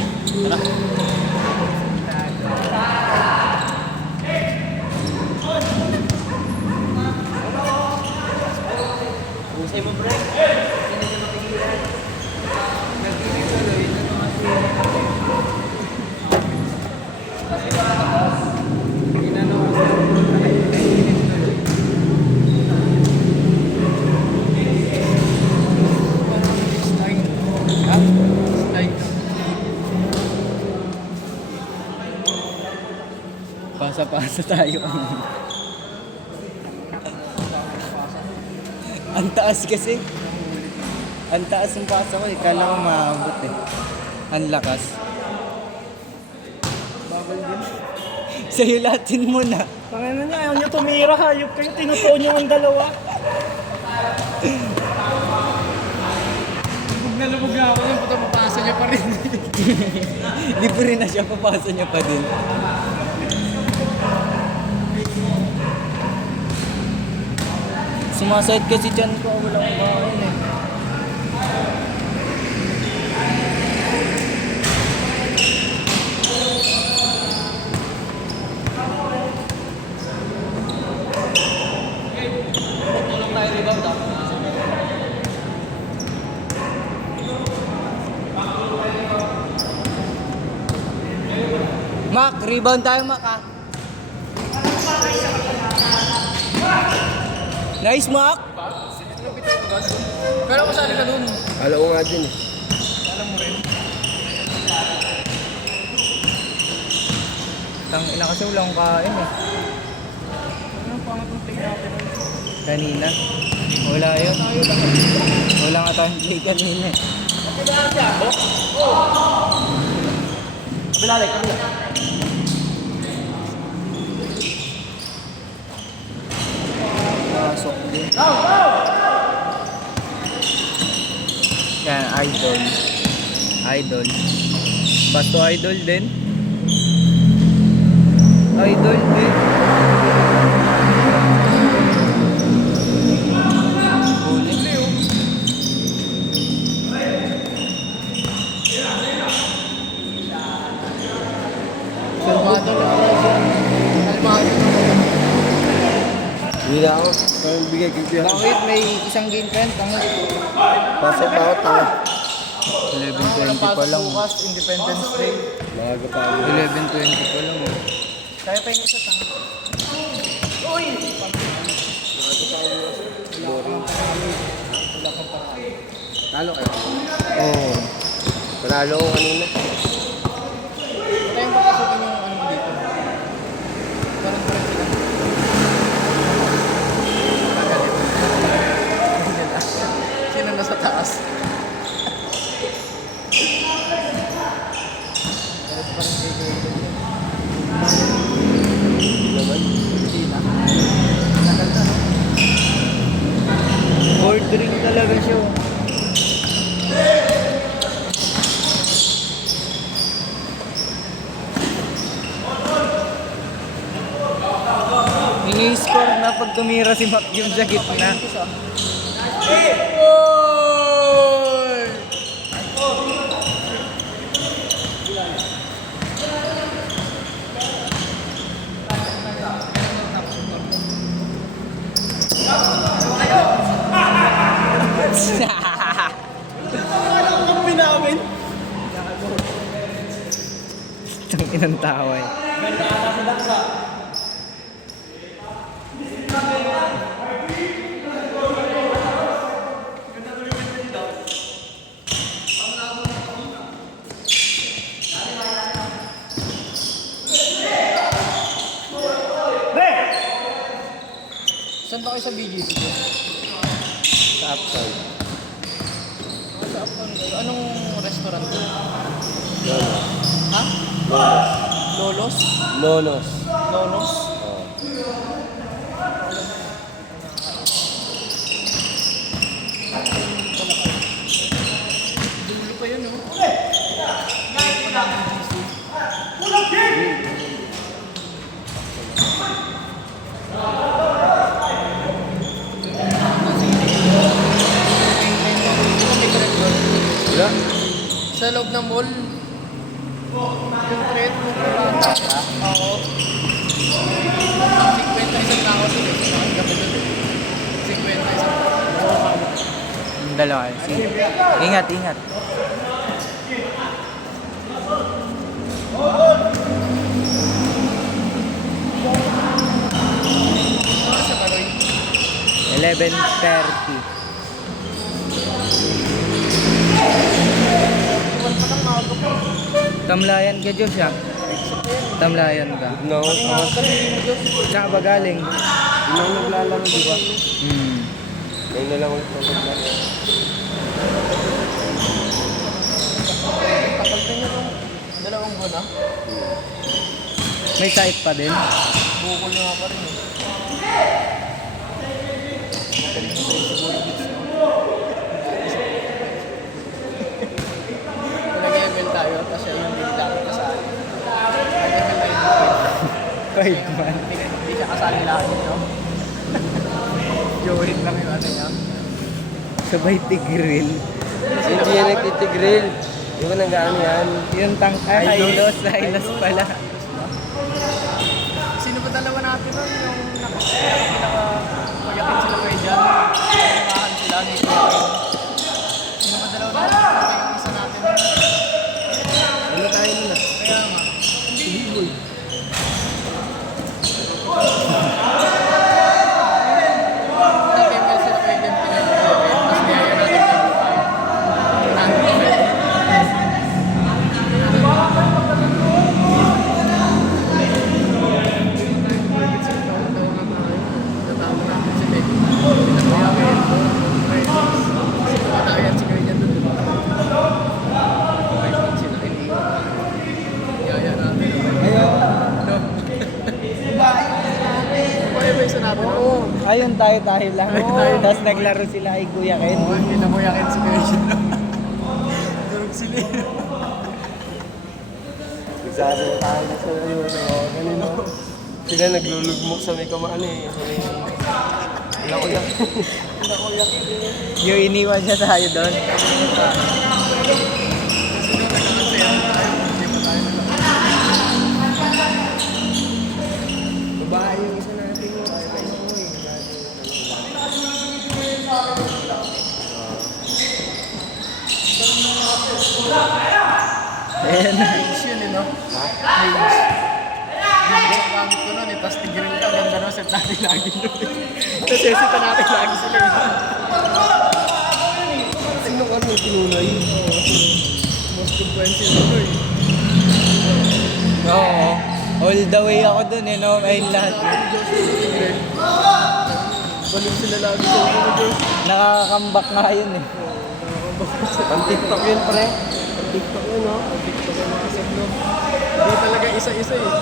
Usay mo bro. Pasa-pasa tayo. Ang taas kasi. Ang taas ng pasa ko eh. Kala ko maabot eh. Ang lakas. Sa'yo latin mo na. Pangano niya, ayaw niya tumira. Hayop kayo, tinutuon niyo ang dalawa. Lubog na ako yung puta papasa niya pa rin. Libre na siya, papasa niya pa din. Sumasahit kasi dyan ko, wala akong kain eh. Mac, rebound tayo Mac ah. Nice, Mac! Pero kasali ka dun. Alam ko nga din eh. Alam mo rin. Tang ina kasi wala akong kain eh. Anong pangatong play natin? Kanina. Wala yun. Wala nga tayong play kanina eh. Pasok din. Yan, idol. Idol. Pasto idol din. Idol din. Kalmado na ako dyan. Kalmado na ako. Hindi na ako. Parang bigay kay Bakit? May isang game pa yan. Tanga. Pasok pa ako tanga. 11:20 pa lang. Bukas, Independence Day. Maaga pa ako. 11:20 pa lang. Kaya pa yung isa tanga. Talo kayo. Oo. Panalo ko kanina. Wala yung papasukin yung ano mo dito. Parang parang sila. Sino nasa taas? Board ring talaga siya. Ini-score na pag tumira si Mac yung sa gitna. Kampi namin. Itong inang tawa eh. Saan ba kayo sa BGC ko? Sa upside. Sa Uptown kayo? Anong restaurant ko? Lonos. Ha? Lolos? Lonos. Lolos? Dulo pa yun, oh. Wala. Sa loob ng mall. Yung thread mo po bata. Oo. 50 isang tao doon eh. Sa gabi doon eh. 50 isang tao. Yung dalawa. Ingat, ingat. Sa Kaloy. 11:30. Tamlayan ka, Diyos, ha? Tamlayan ka. No. Saan ka ba galing? Hindi ako naglalaro, di ba? Ngayon na lang ulit ako naglalaro. Takal ka nyo nung dalawang buwan, ha? May site pa din? Bukol na nga pa rin, eh. Magaling mo sa Isibol Beach, no? Nag-ML tayo, tapos siya yung bigla ako kasali. Nag-ML tayo dito. Kahit man. Hindi siya kasali lahat nyo. Jorit lang yung ano niya. Sabay tigrill. Hindi yan nagtitigril. Di ba nag-ano yan? Yung tank ay Ilos pala. Sino ba dalawa natin nun? Yung pinaka-payakin sila kayo dyan. Pinakahan sila ni Kuya. Sino ba dalawa natin? Yung isa natin nun. Ano tayo nun ah? Kaya nga. Sibiboy. Tapos Ayun, tayo lang. Tapos naglaro sila kay Kuya Ken. Hindi na Kuya Ken si Kuya Jun. Durog sila. Nagsasaya tayo na sa kanino. Sila naglulugmok sa may kamaan eh. Sa may... Iyak-uyak. Yung iniwan siya tayo doon. Babae yung isa natin yung Ayan na. Age yun eh, no? Age. Yung gamit ko nun eh, tapos tigil ka, ganda na set natin lagi nun eh. Tapos sesita natin lagi sila eh. Sino ka nung tinunay? Most influential ano eh. Oo. All the way ako doon eh, no? Ayun lahat. Balik sila lagi sa mga girls. Nakakambak nga yun eh. Pang-tiktok yun, pre. Pang-tiktok yun, no? TikTok ang mga set, no? Hindi talaga isa-isa eh.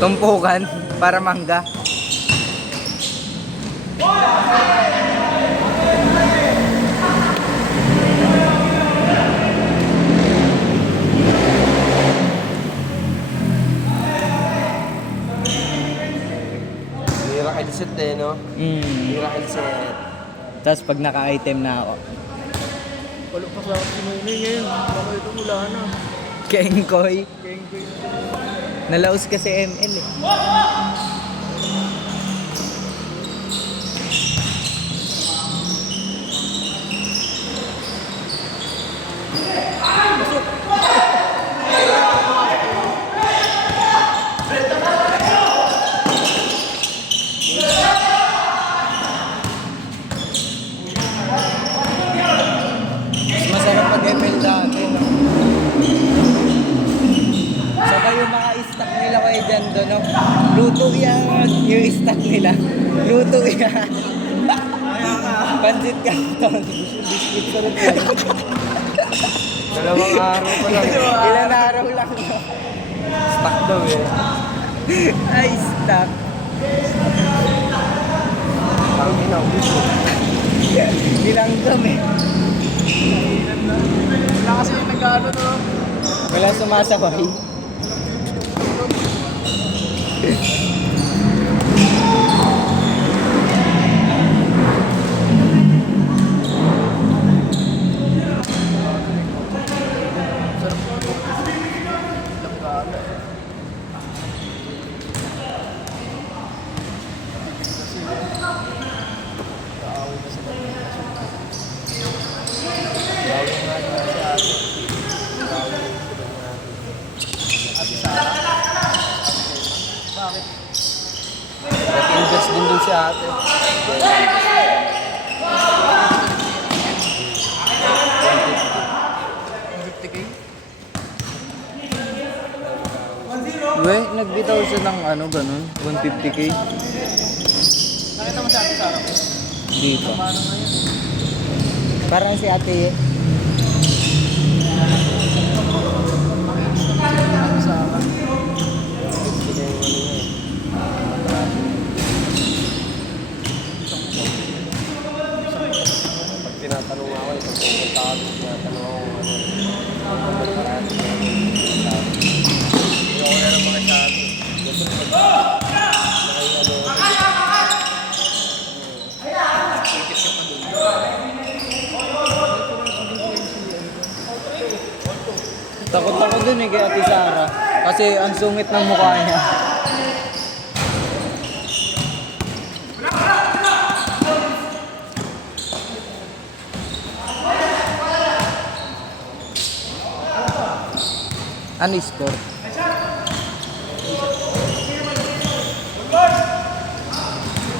Tumpukan para mangga. Miracle set eh, no? Miracle set. Tapos pag naka-item na ako. Wala pa sa akin sinunay ngayon. Baka ito wala na. Kengkoy. Kengkoy. Nalaos kasi ML eh. Mas masarap pag ML dati, no? Saka yung mga stock nila kayo dyan doon, no? Luto yan yung stock nila. Luto yan. Pansit Canton. Biscuit sa rin yan. Dalawang araw pa lang. Ilan araw lang, no? Stock daw eh. Ay, stock. Tangin na, gusto. Bilanggam eh. Wala kasi yung nag-ano, no? Wala sumasabay. Nag-invest din dun si ate. We, nagbitaw siya ng ano, ganun, 150k. Nakita mo si Ate Sarah? Dito. Paano na yun? Parang si ate eh. Ate Sarah. Pag tinatanong ako, itong pupunta ako, tinatanong ako ano. Hindi ako na ng mga sabi. Takot ako dun eh kay Ate Sarah. Kasi ang sungit ng mukha niya. Ano score?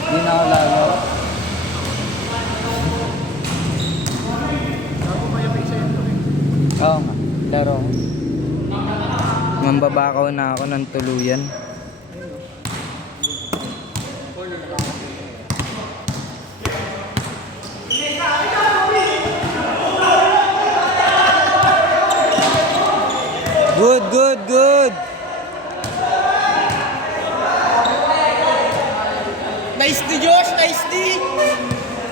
Hindi na ako lalo. Oo nga, laro ko. Mambabakaw na ako ng tuluyan. Good, good, good. Nice D, Josh! Nice D!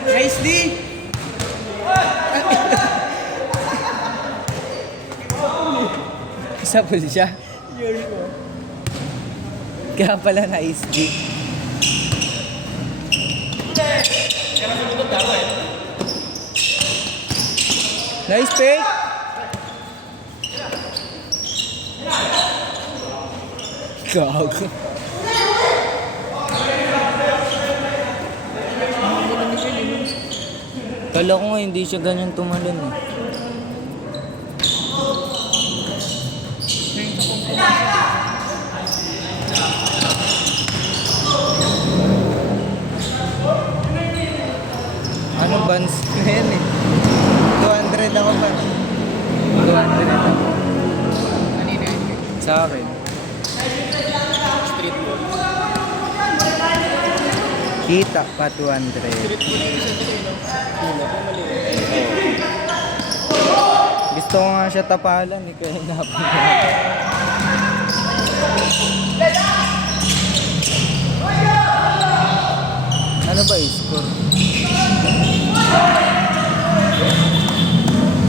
Nice D! Isa po siya. Kaya pala nice D. Nice pick! Gago. Kala ko nga hindi siya ganyan tumalon eh. Ano bands na yan eh? 200 ako pa. 200 ako. Kanina yun. Sa akin. Street ball. Kita pa 200. Street ball yung isa sila, no? Gusto ko nga siya tapalan eh, kaya napag. Ano ba i-score?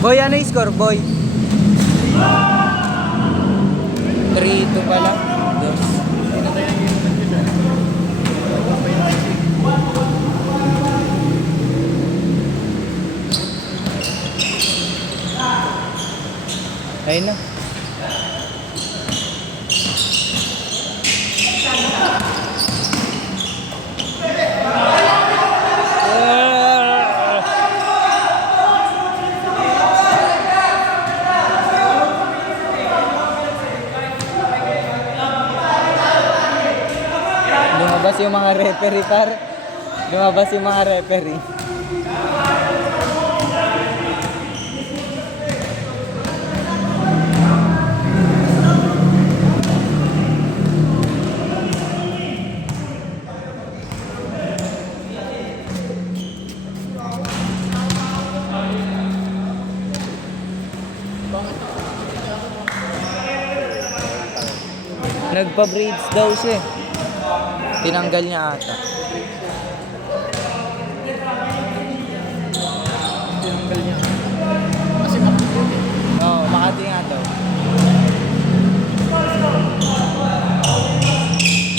Boy, ano i-score, boy? 3-2 pa lang. Dos. Ayun na. Lumabas yung mga referee, par. Lumabas yung mga referee. Nagpa-braids daw siya. Tinanggal niya ata. Tinanggal niya. Kasi Makati yun eh. Oo, Makati nga daw.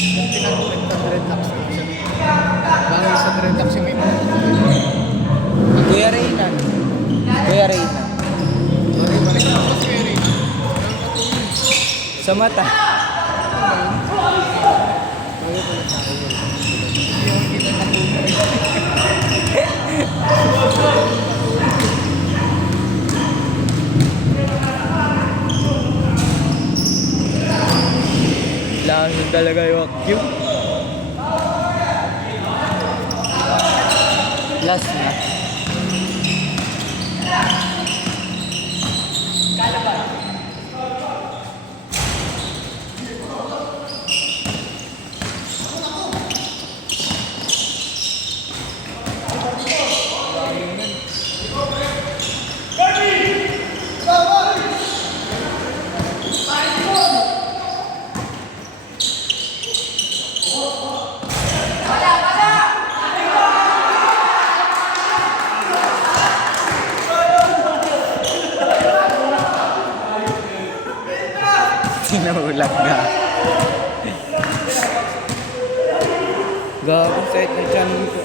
Yung pinag-ulit na dreadlocks na siya. Bagay sa dreadlocks yung may mga. Kuya Reynan. Kuya Reynan. Balik na kasi kay Ray. Sa mata. Langsung talaga yung Q. Last na. Sinahulak na. Gago, sakit na dyan ko.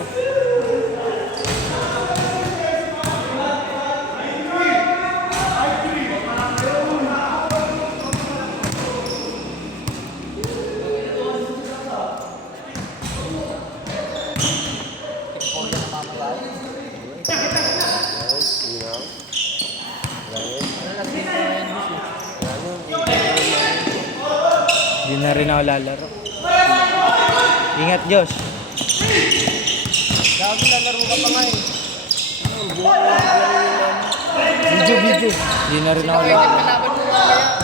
Hindi na rin ako lalaro. Ingat, Josh. Gago, lalaro ka pa nga eh. Video. Hindi na rin ako lalaro. Kalaban mo mamaya.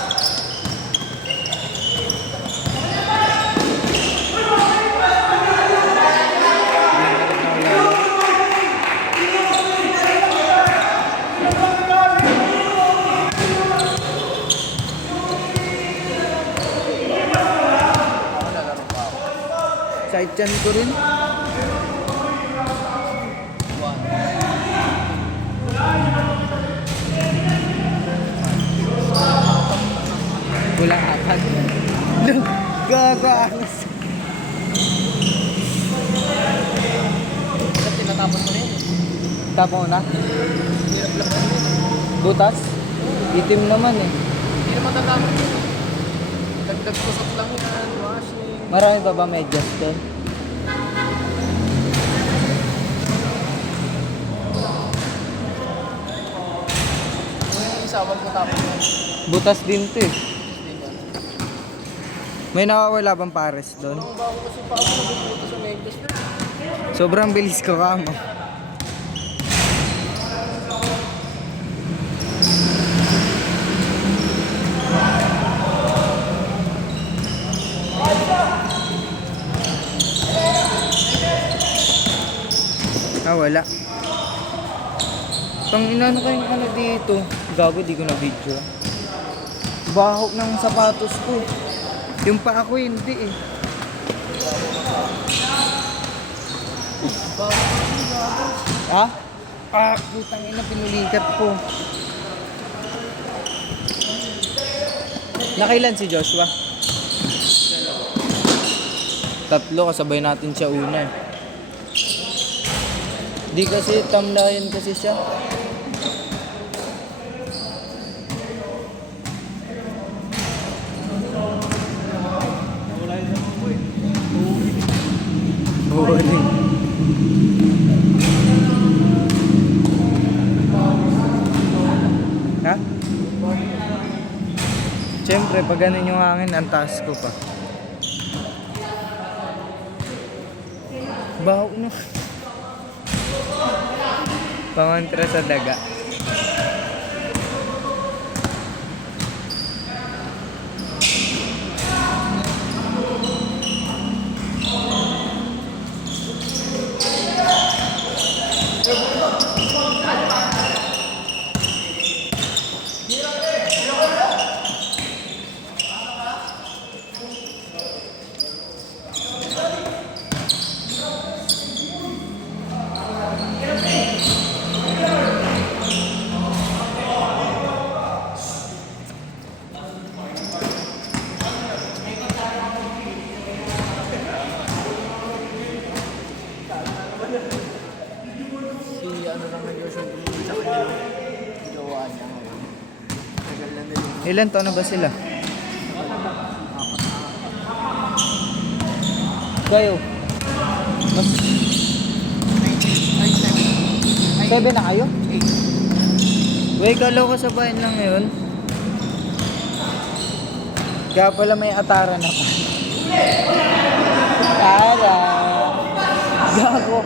Side chan ko rin. lag. Gago, angas. Kasi tinatapon mo na yun. Tapos na? Hirap lang mo yun. Butas? Itim naman eh. Hindi naman tatapon yun. Dagdag kusap lang yan, washing. Marami pa ba medyas doon? Yung isa, wag mo tapon yan. Butas din to eh. Hindi ba? May nawawala bang pares doon? Ang bago kasi pa ako nabubuto sa medyas na. Sobrang bilis ko kamo. Wala. Pang inano ko yung ano dito. Gago, di ko na video. Bahok ng sapatos ko. Yung pa ako hindi eh. Ha? Putang ina, pinulikat ko. Nakailan si Joshua? 3, kasabay natin siya una eh. Di kasi tamlayan kasi siya. Bowling. Ha? Siyempre, pag ganun yung hangin, ang taas ko pa. Baho na. Pangontra sa daga. Si ano naman yung sumunod sa kanya. Jowa niya ngayon. Tagal na din. Ilan taon na ba sila? Kayo? Mas... 7 na kayo? 8. Wey, kalaw ka sa bayan lang ngayon. Kaya pala may atara na pa. Tara! Gago!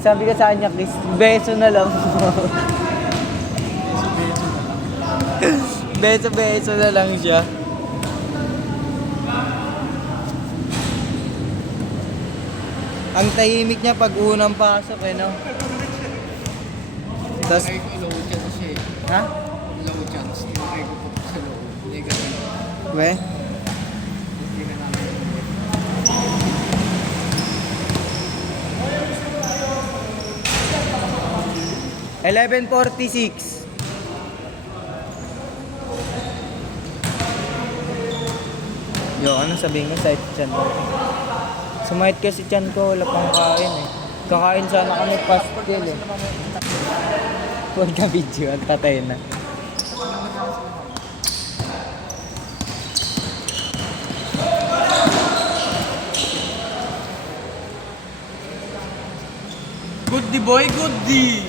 Sabi ka sa kanya, Chris, beso na lang. Beso na lang siya. Ang tahimik niya pag unang pasok eh, no? Tas, Tinry ko low chance siya eh. ha? Low chance. Tinry ko po sa low. Negative. We? Hindi ka namin. 11:46. Yo, ano sabihin mo sa tiyan mo? Sumait kasi tiyan ko, wala pang kain eh. Kakain sana kami pastel eh. Huwag ka video, at patay na. Good boy, good di.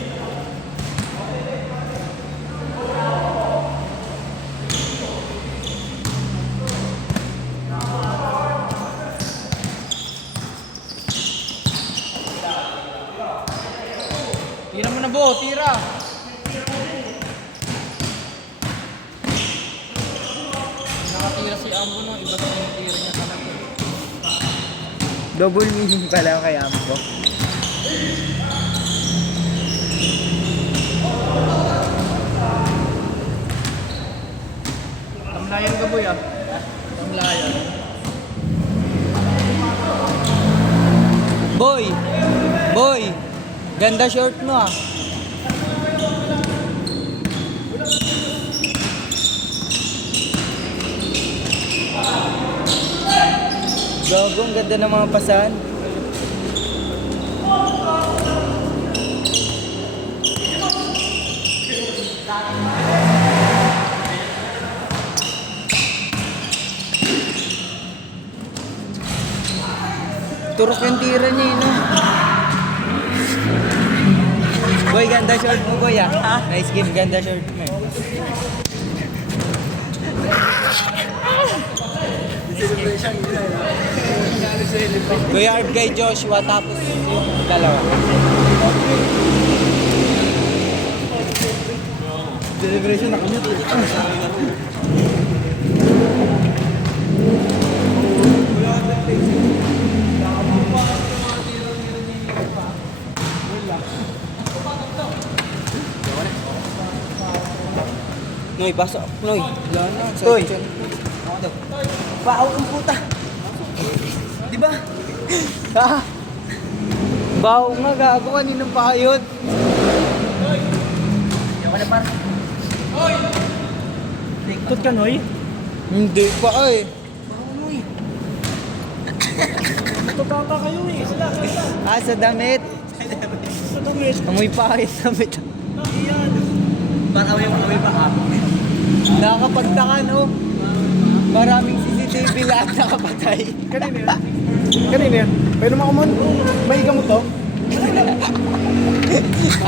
Tira mo na bo, tira. Nakatira si Ambo no, iba na yung tira niya talaga. Double meaning pala kay Ambo. Tamlayan ka boy ah. Tamlayan. Boy! Boy! Ganda short mo ah. Gago, ang ganda ng mga pasahan. Turok yung tira niya, no? Boy, ganda short mo, boy, ah. Nice game, ganda short mo. Kuya Arb kay Joshua, tapos yung dalawa. Celebration na kami. Noy, pasok. Noy. Wala na. Toy. Paaw ang puta. Di ba? Ha? Baho nga, gago. Kaninong pa yun? Ikot ka, Noy. Hindi pa eh. Matutata kayo eh. Sila. Ah, sa damit. Sa damit. Amoy pa kayo sa damit. Parang amoy pa ka. Nakakapagtaka, no? Maraming CCTV lahat nakapatay. Kanina yan. Kanina yan. Pwede mo kumon. May gamot to.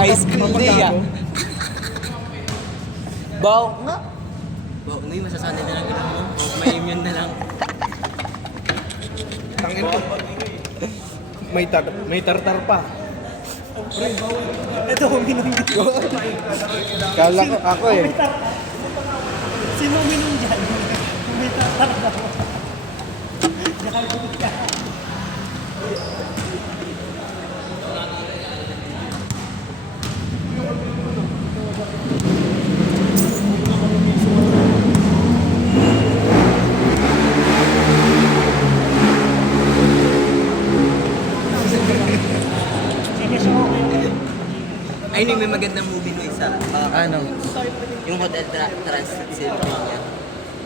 Ice cream day, ah. Baho nga. Wow, ngayon masasanay na lang ito mo. May immune na lang. Tangin ko. May tartar pa. Ito, uminom dito. Kala ko ako eh. Sino uminom dyan? May tatak na ako. Nakalimutan ka. Ay, may magandang movie no isa. Ano? Yung Hotel Transylvania.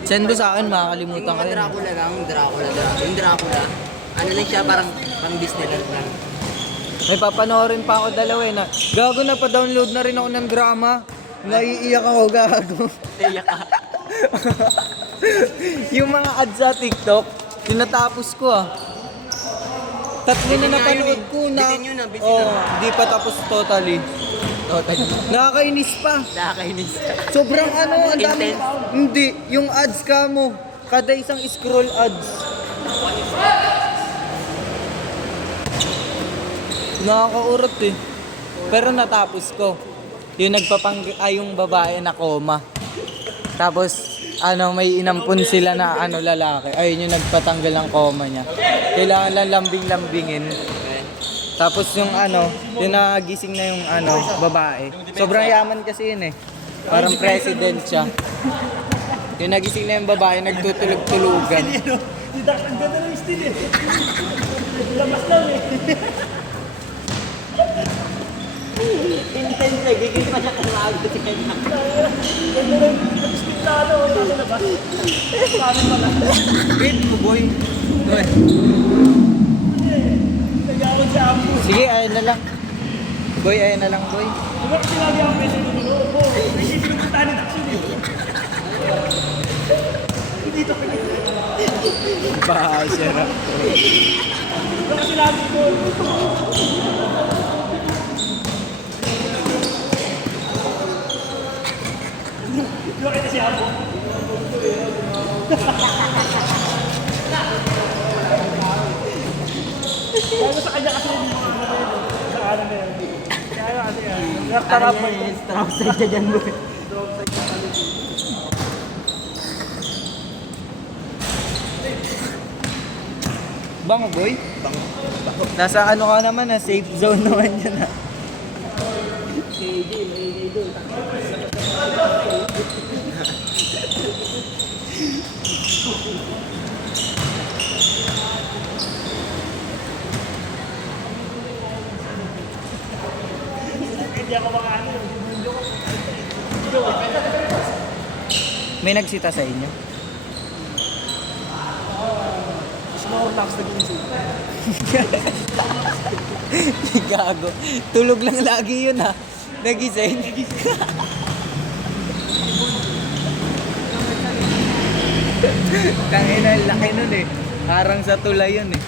Send mo sa akin, makakalimutan Yung ko mga yun. Dracula lang, Yung Dracula. Ano lang siya, parang pang Disneyland lang. May papanoorin pa ako dalawa eh. Gago na pa-download na rin ako ng drama. Naiiyak ako, gago. Kaya ka. Yung mga ads sa TikTok, tinatapos ko ah. Tatlo na napanood ko na. Bitin yun ah, bitin Oh, di pa tapos totally. Totally. Nakakainis pa. Nakakainis. Sobrang ano, ang dami. Intense. Hindi, yung ads ka mo. Kada isang scroll ads. Nakakaurot eh. Pero natapos ko. Yung yung babae na coma. Tapos, may inampun sila na lalaki. Ayun yung nagpatanggal ng coma niya. Kailangan lang lambing-lambingin. Tapos yung yung nagising na yung babae. Sobrang yaman kasi yun eh. Parang president siya. Yung nagising na yung babae, nagtutulog-tulugan. Si Dax, ang ganda ng stil eh. Lamas lang eh. Intense eh. Gigil pa siya kung maagot si Kenya. Ganda ng stil na nasa labas. Paano pala? Wait mo boy. Nagawad sa ampo. Sige, ayun na lang. Boy, ayun na lang boy. Diba kasi sinabi ang pwede tumulo? Oo. Kasi pinupuntahan ni Dax yun eh. Dito Bahasya na. Diba kasi sinabi ko? Diba kita si Ampo? Kaya sa kanya kasi yung mga sa kanan na yun. Kaya kasi yan. Naktarap mo yun. Strap side ka dyan mo. Bango boy? Bango. Nasa ka naman safe zone naman yan ah. Hindi ako makaano. May nagsita sa inyo? Snorlax nag-iisip. Gago. Tulog lang lagi yun ha. Nagising. Tangina, laki nun eh. Parang sa tulay yun eh.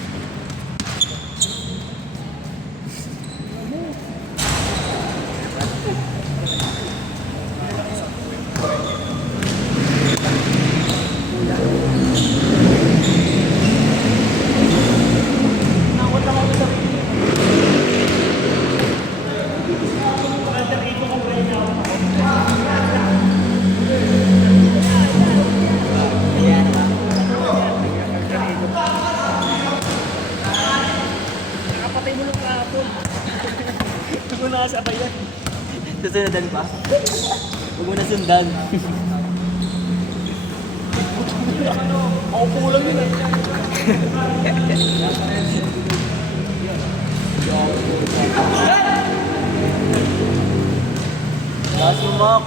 Nakapatay mo ng kapon. Huwag mo nakasabay yan. Susundan pa. Huwag mo na sundan. Ako lang yun eh. Nasumak.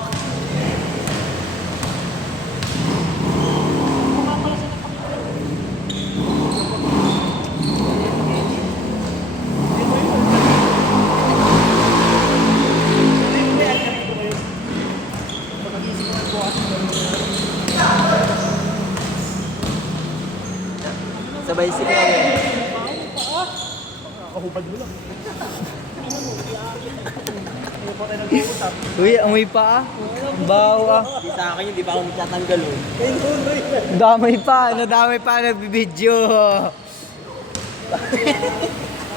Sabay si Kaya. Kahubad mo lang. Ayaw pa tayo nag-uusap. Uy, amoy pa ah. Ang baho ah. Di sa akin yun, di pa ako magtatanggal oh. Damay pa, nadamay pa nagbibideo.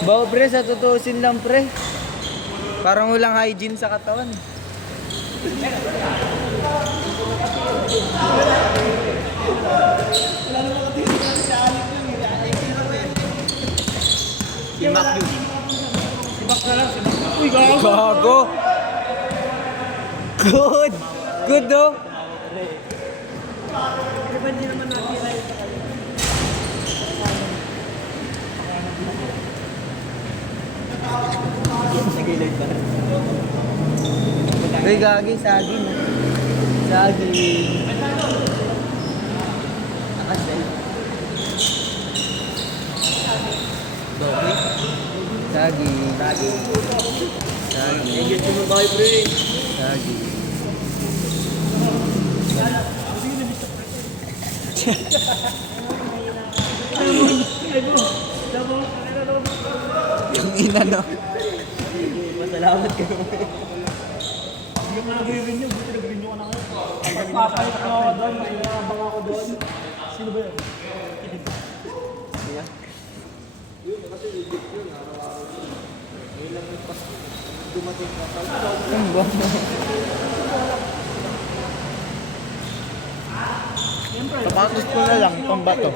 Bawo pre, sa tutusin lang pre. Parang walang hygiene sa katawan. Si Mac yun. Uy, gago. Gago. Good. Good oh. Nagilid pa. Uy, gagi, saging. Saging. Nakasel. Dobi. Saging. Saging. Saging. Engage mo tayo pre. Saging. Yung ina no. Masalamat ka. Hindi mo nag-renew. Buti nag-renew ka na ngayon. Papayot ko ako doon. May nabang ako doon. Sino ba yun? Ang baho. Sapatos ko na lang, pambato.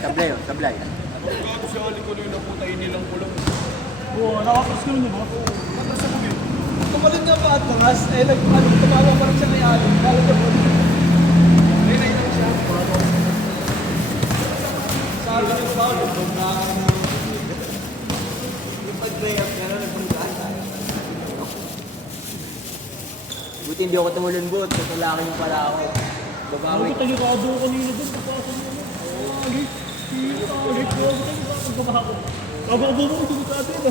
Sablay oh, sablay. Oo, nakakas ko yun ba? Tumalun nga pa at nangas, eh tumawa pa rin siya kay Ali. Kala ko po. Ayun na yun siya. Sabi ko pa, yung pag-layup niya na nagpanggaan. Buti hindi ako tumulon bot. Tutulakin mo pala ako. Babawi. Bakit tayo kado kanina doon? Pagpasok mo na. Alit. Alit ko. Bakit tayo pagbabaha ko? Abo-abo mo. Ito sa atin.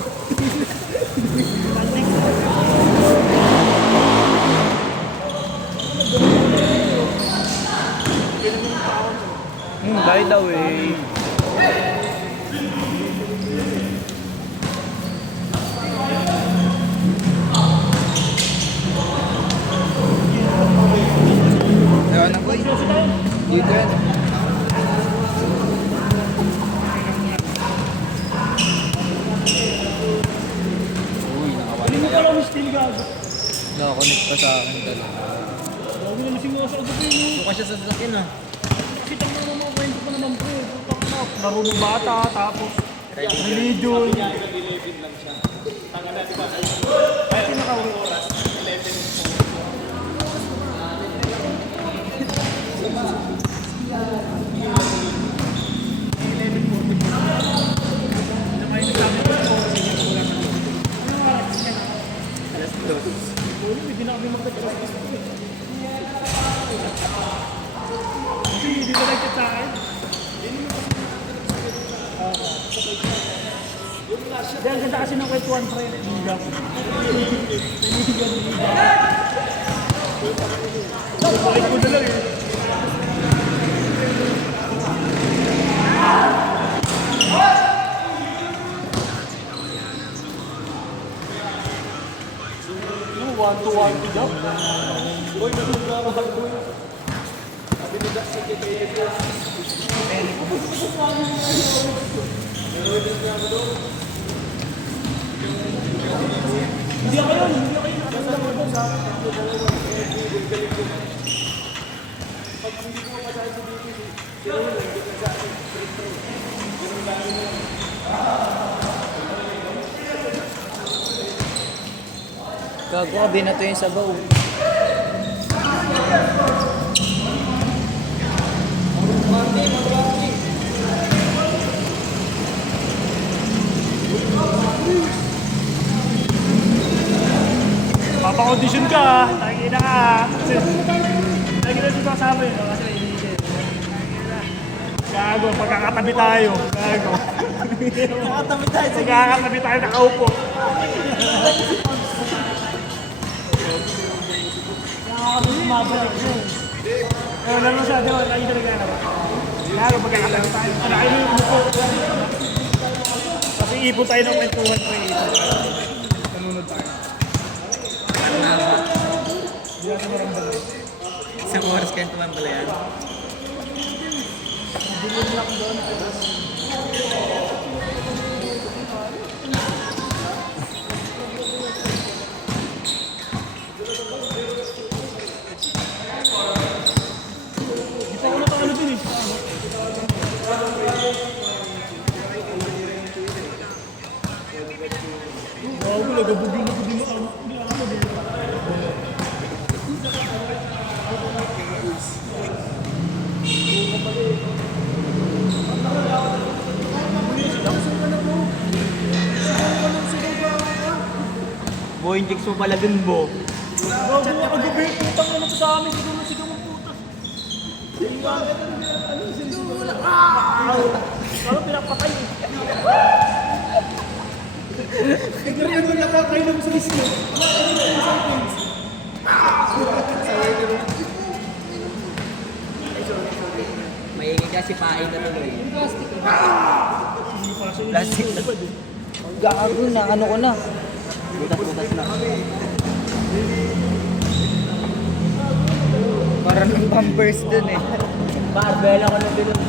By the way. Ewan na boy. Dito yan. Uy, nakawala Hindi na ko yan. alam still gago. Nakakonect pa sa akin talaga. Gago na masing mga sa gabi mo. Mukha siya sa sasakyan ah. Kita mo naman kwento ko naman pre. Laro ng bata tapos religion. Hindi na kami magkakasas. Kasi hindi na nag-chat sa akin. Dahil ganda kasi ng kwentuhan, pre. Higap. Balik ko na lang eh. One-to-one to job. Gago, binato yung sabaw. Papa-audition ka ah. Tangina ka ah. Lagi na dito kasama yun. Kasi naiinit. Gago, pagkakatabi tayo. Gago. Pagkakatabi tayo nakaupo. Eh, lalo siya, di ba? Lagi talaga na ba? Gago, pagkakatabi tayo. Laki mo yung upo. Kasi ipon tayo ng kwentuhan pa eh. Nanunod tayo. Isang oras kayo tuman pala yan. Dito ako nakakalo din eh. Gago, nagabugin ako din ako. Boy, chicks mo pala dun, Bo. Gago, ang gabi, putang naman sa amin. Sigaw na sigaw ang puta. Gago, pinapatay eh. Tignan mo na kayo ng sulis mo. Maingay kasi pain na tuloy. Plastic na. Gago na, ano ko na. Butas-butas na. Parang ng bumpers dun eh. Barbell ako na bilog.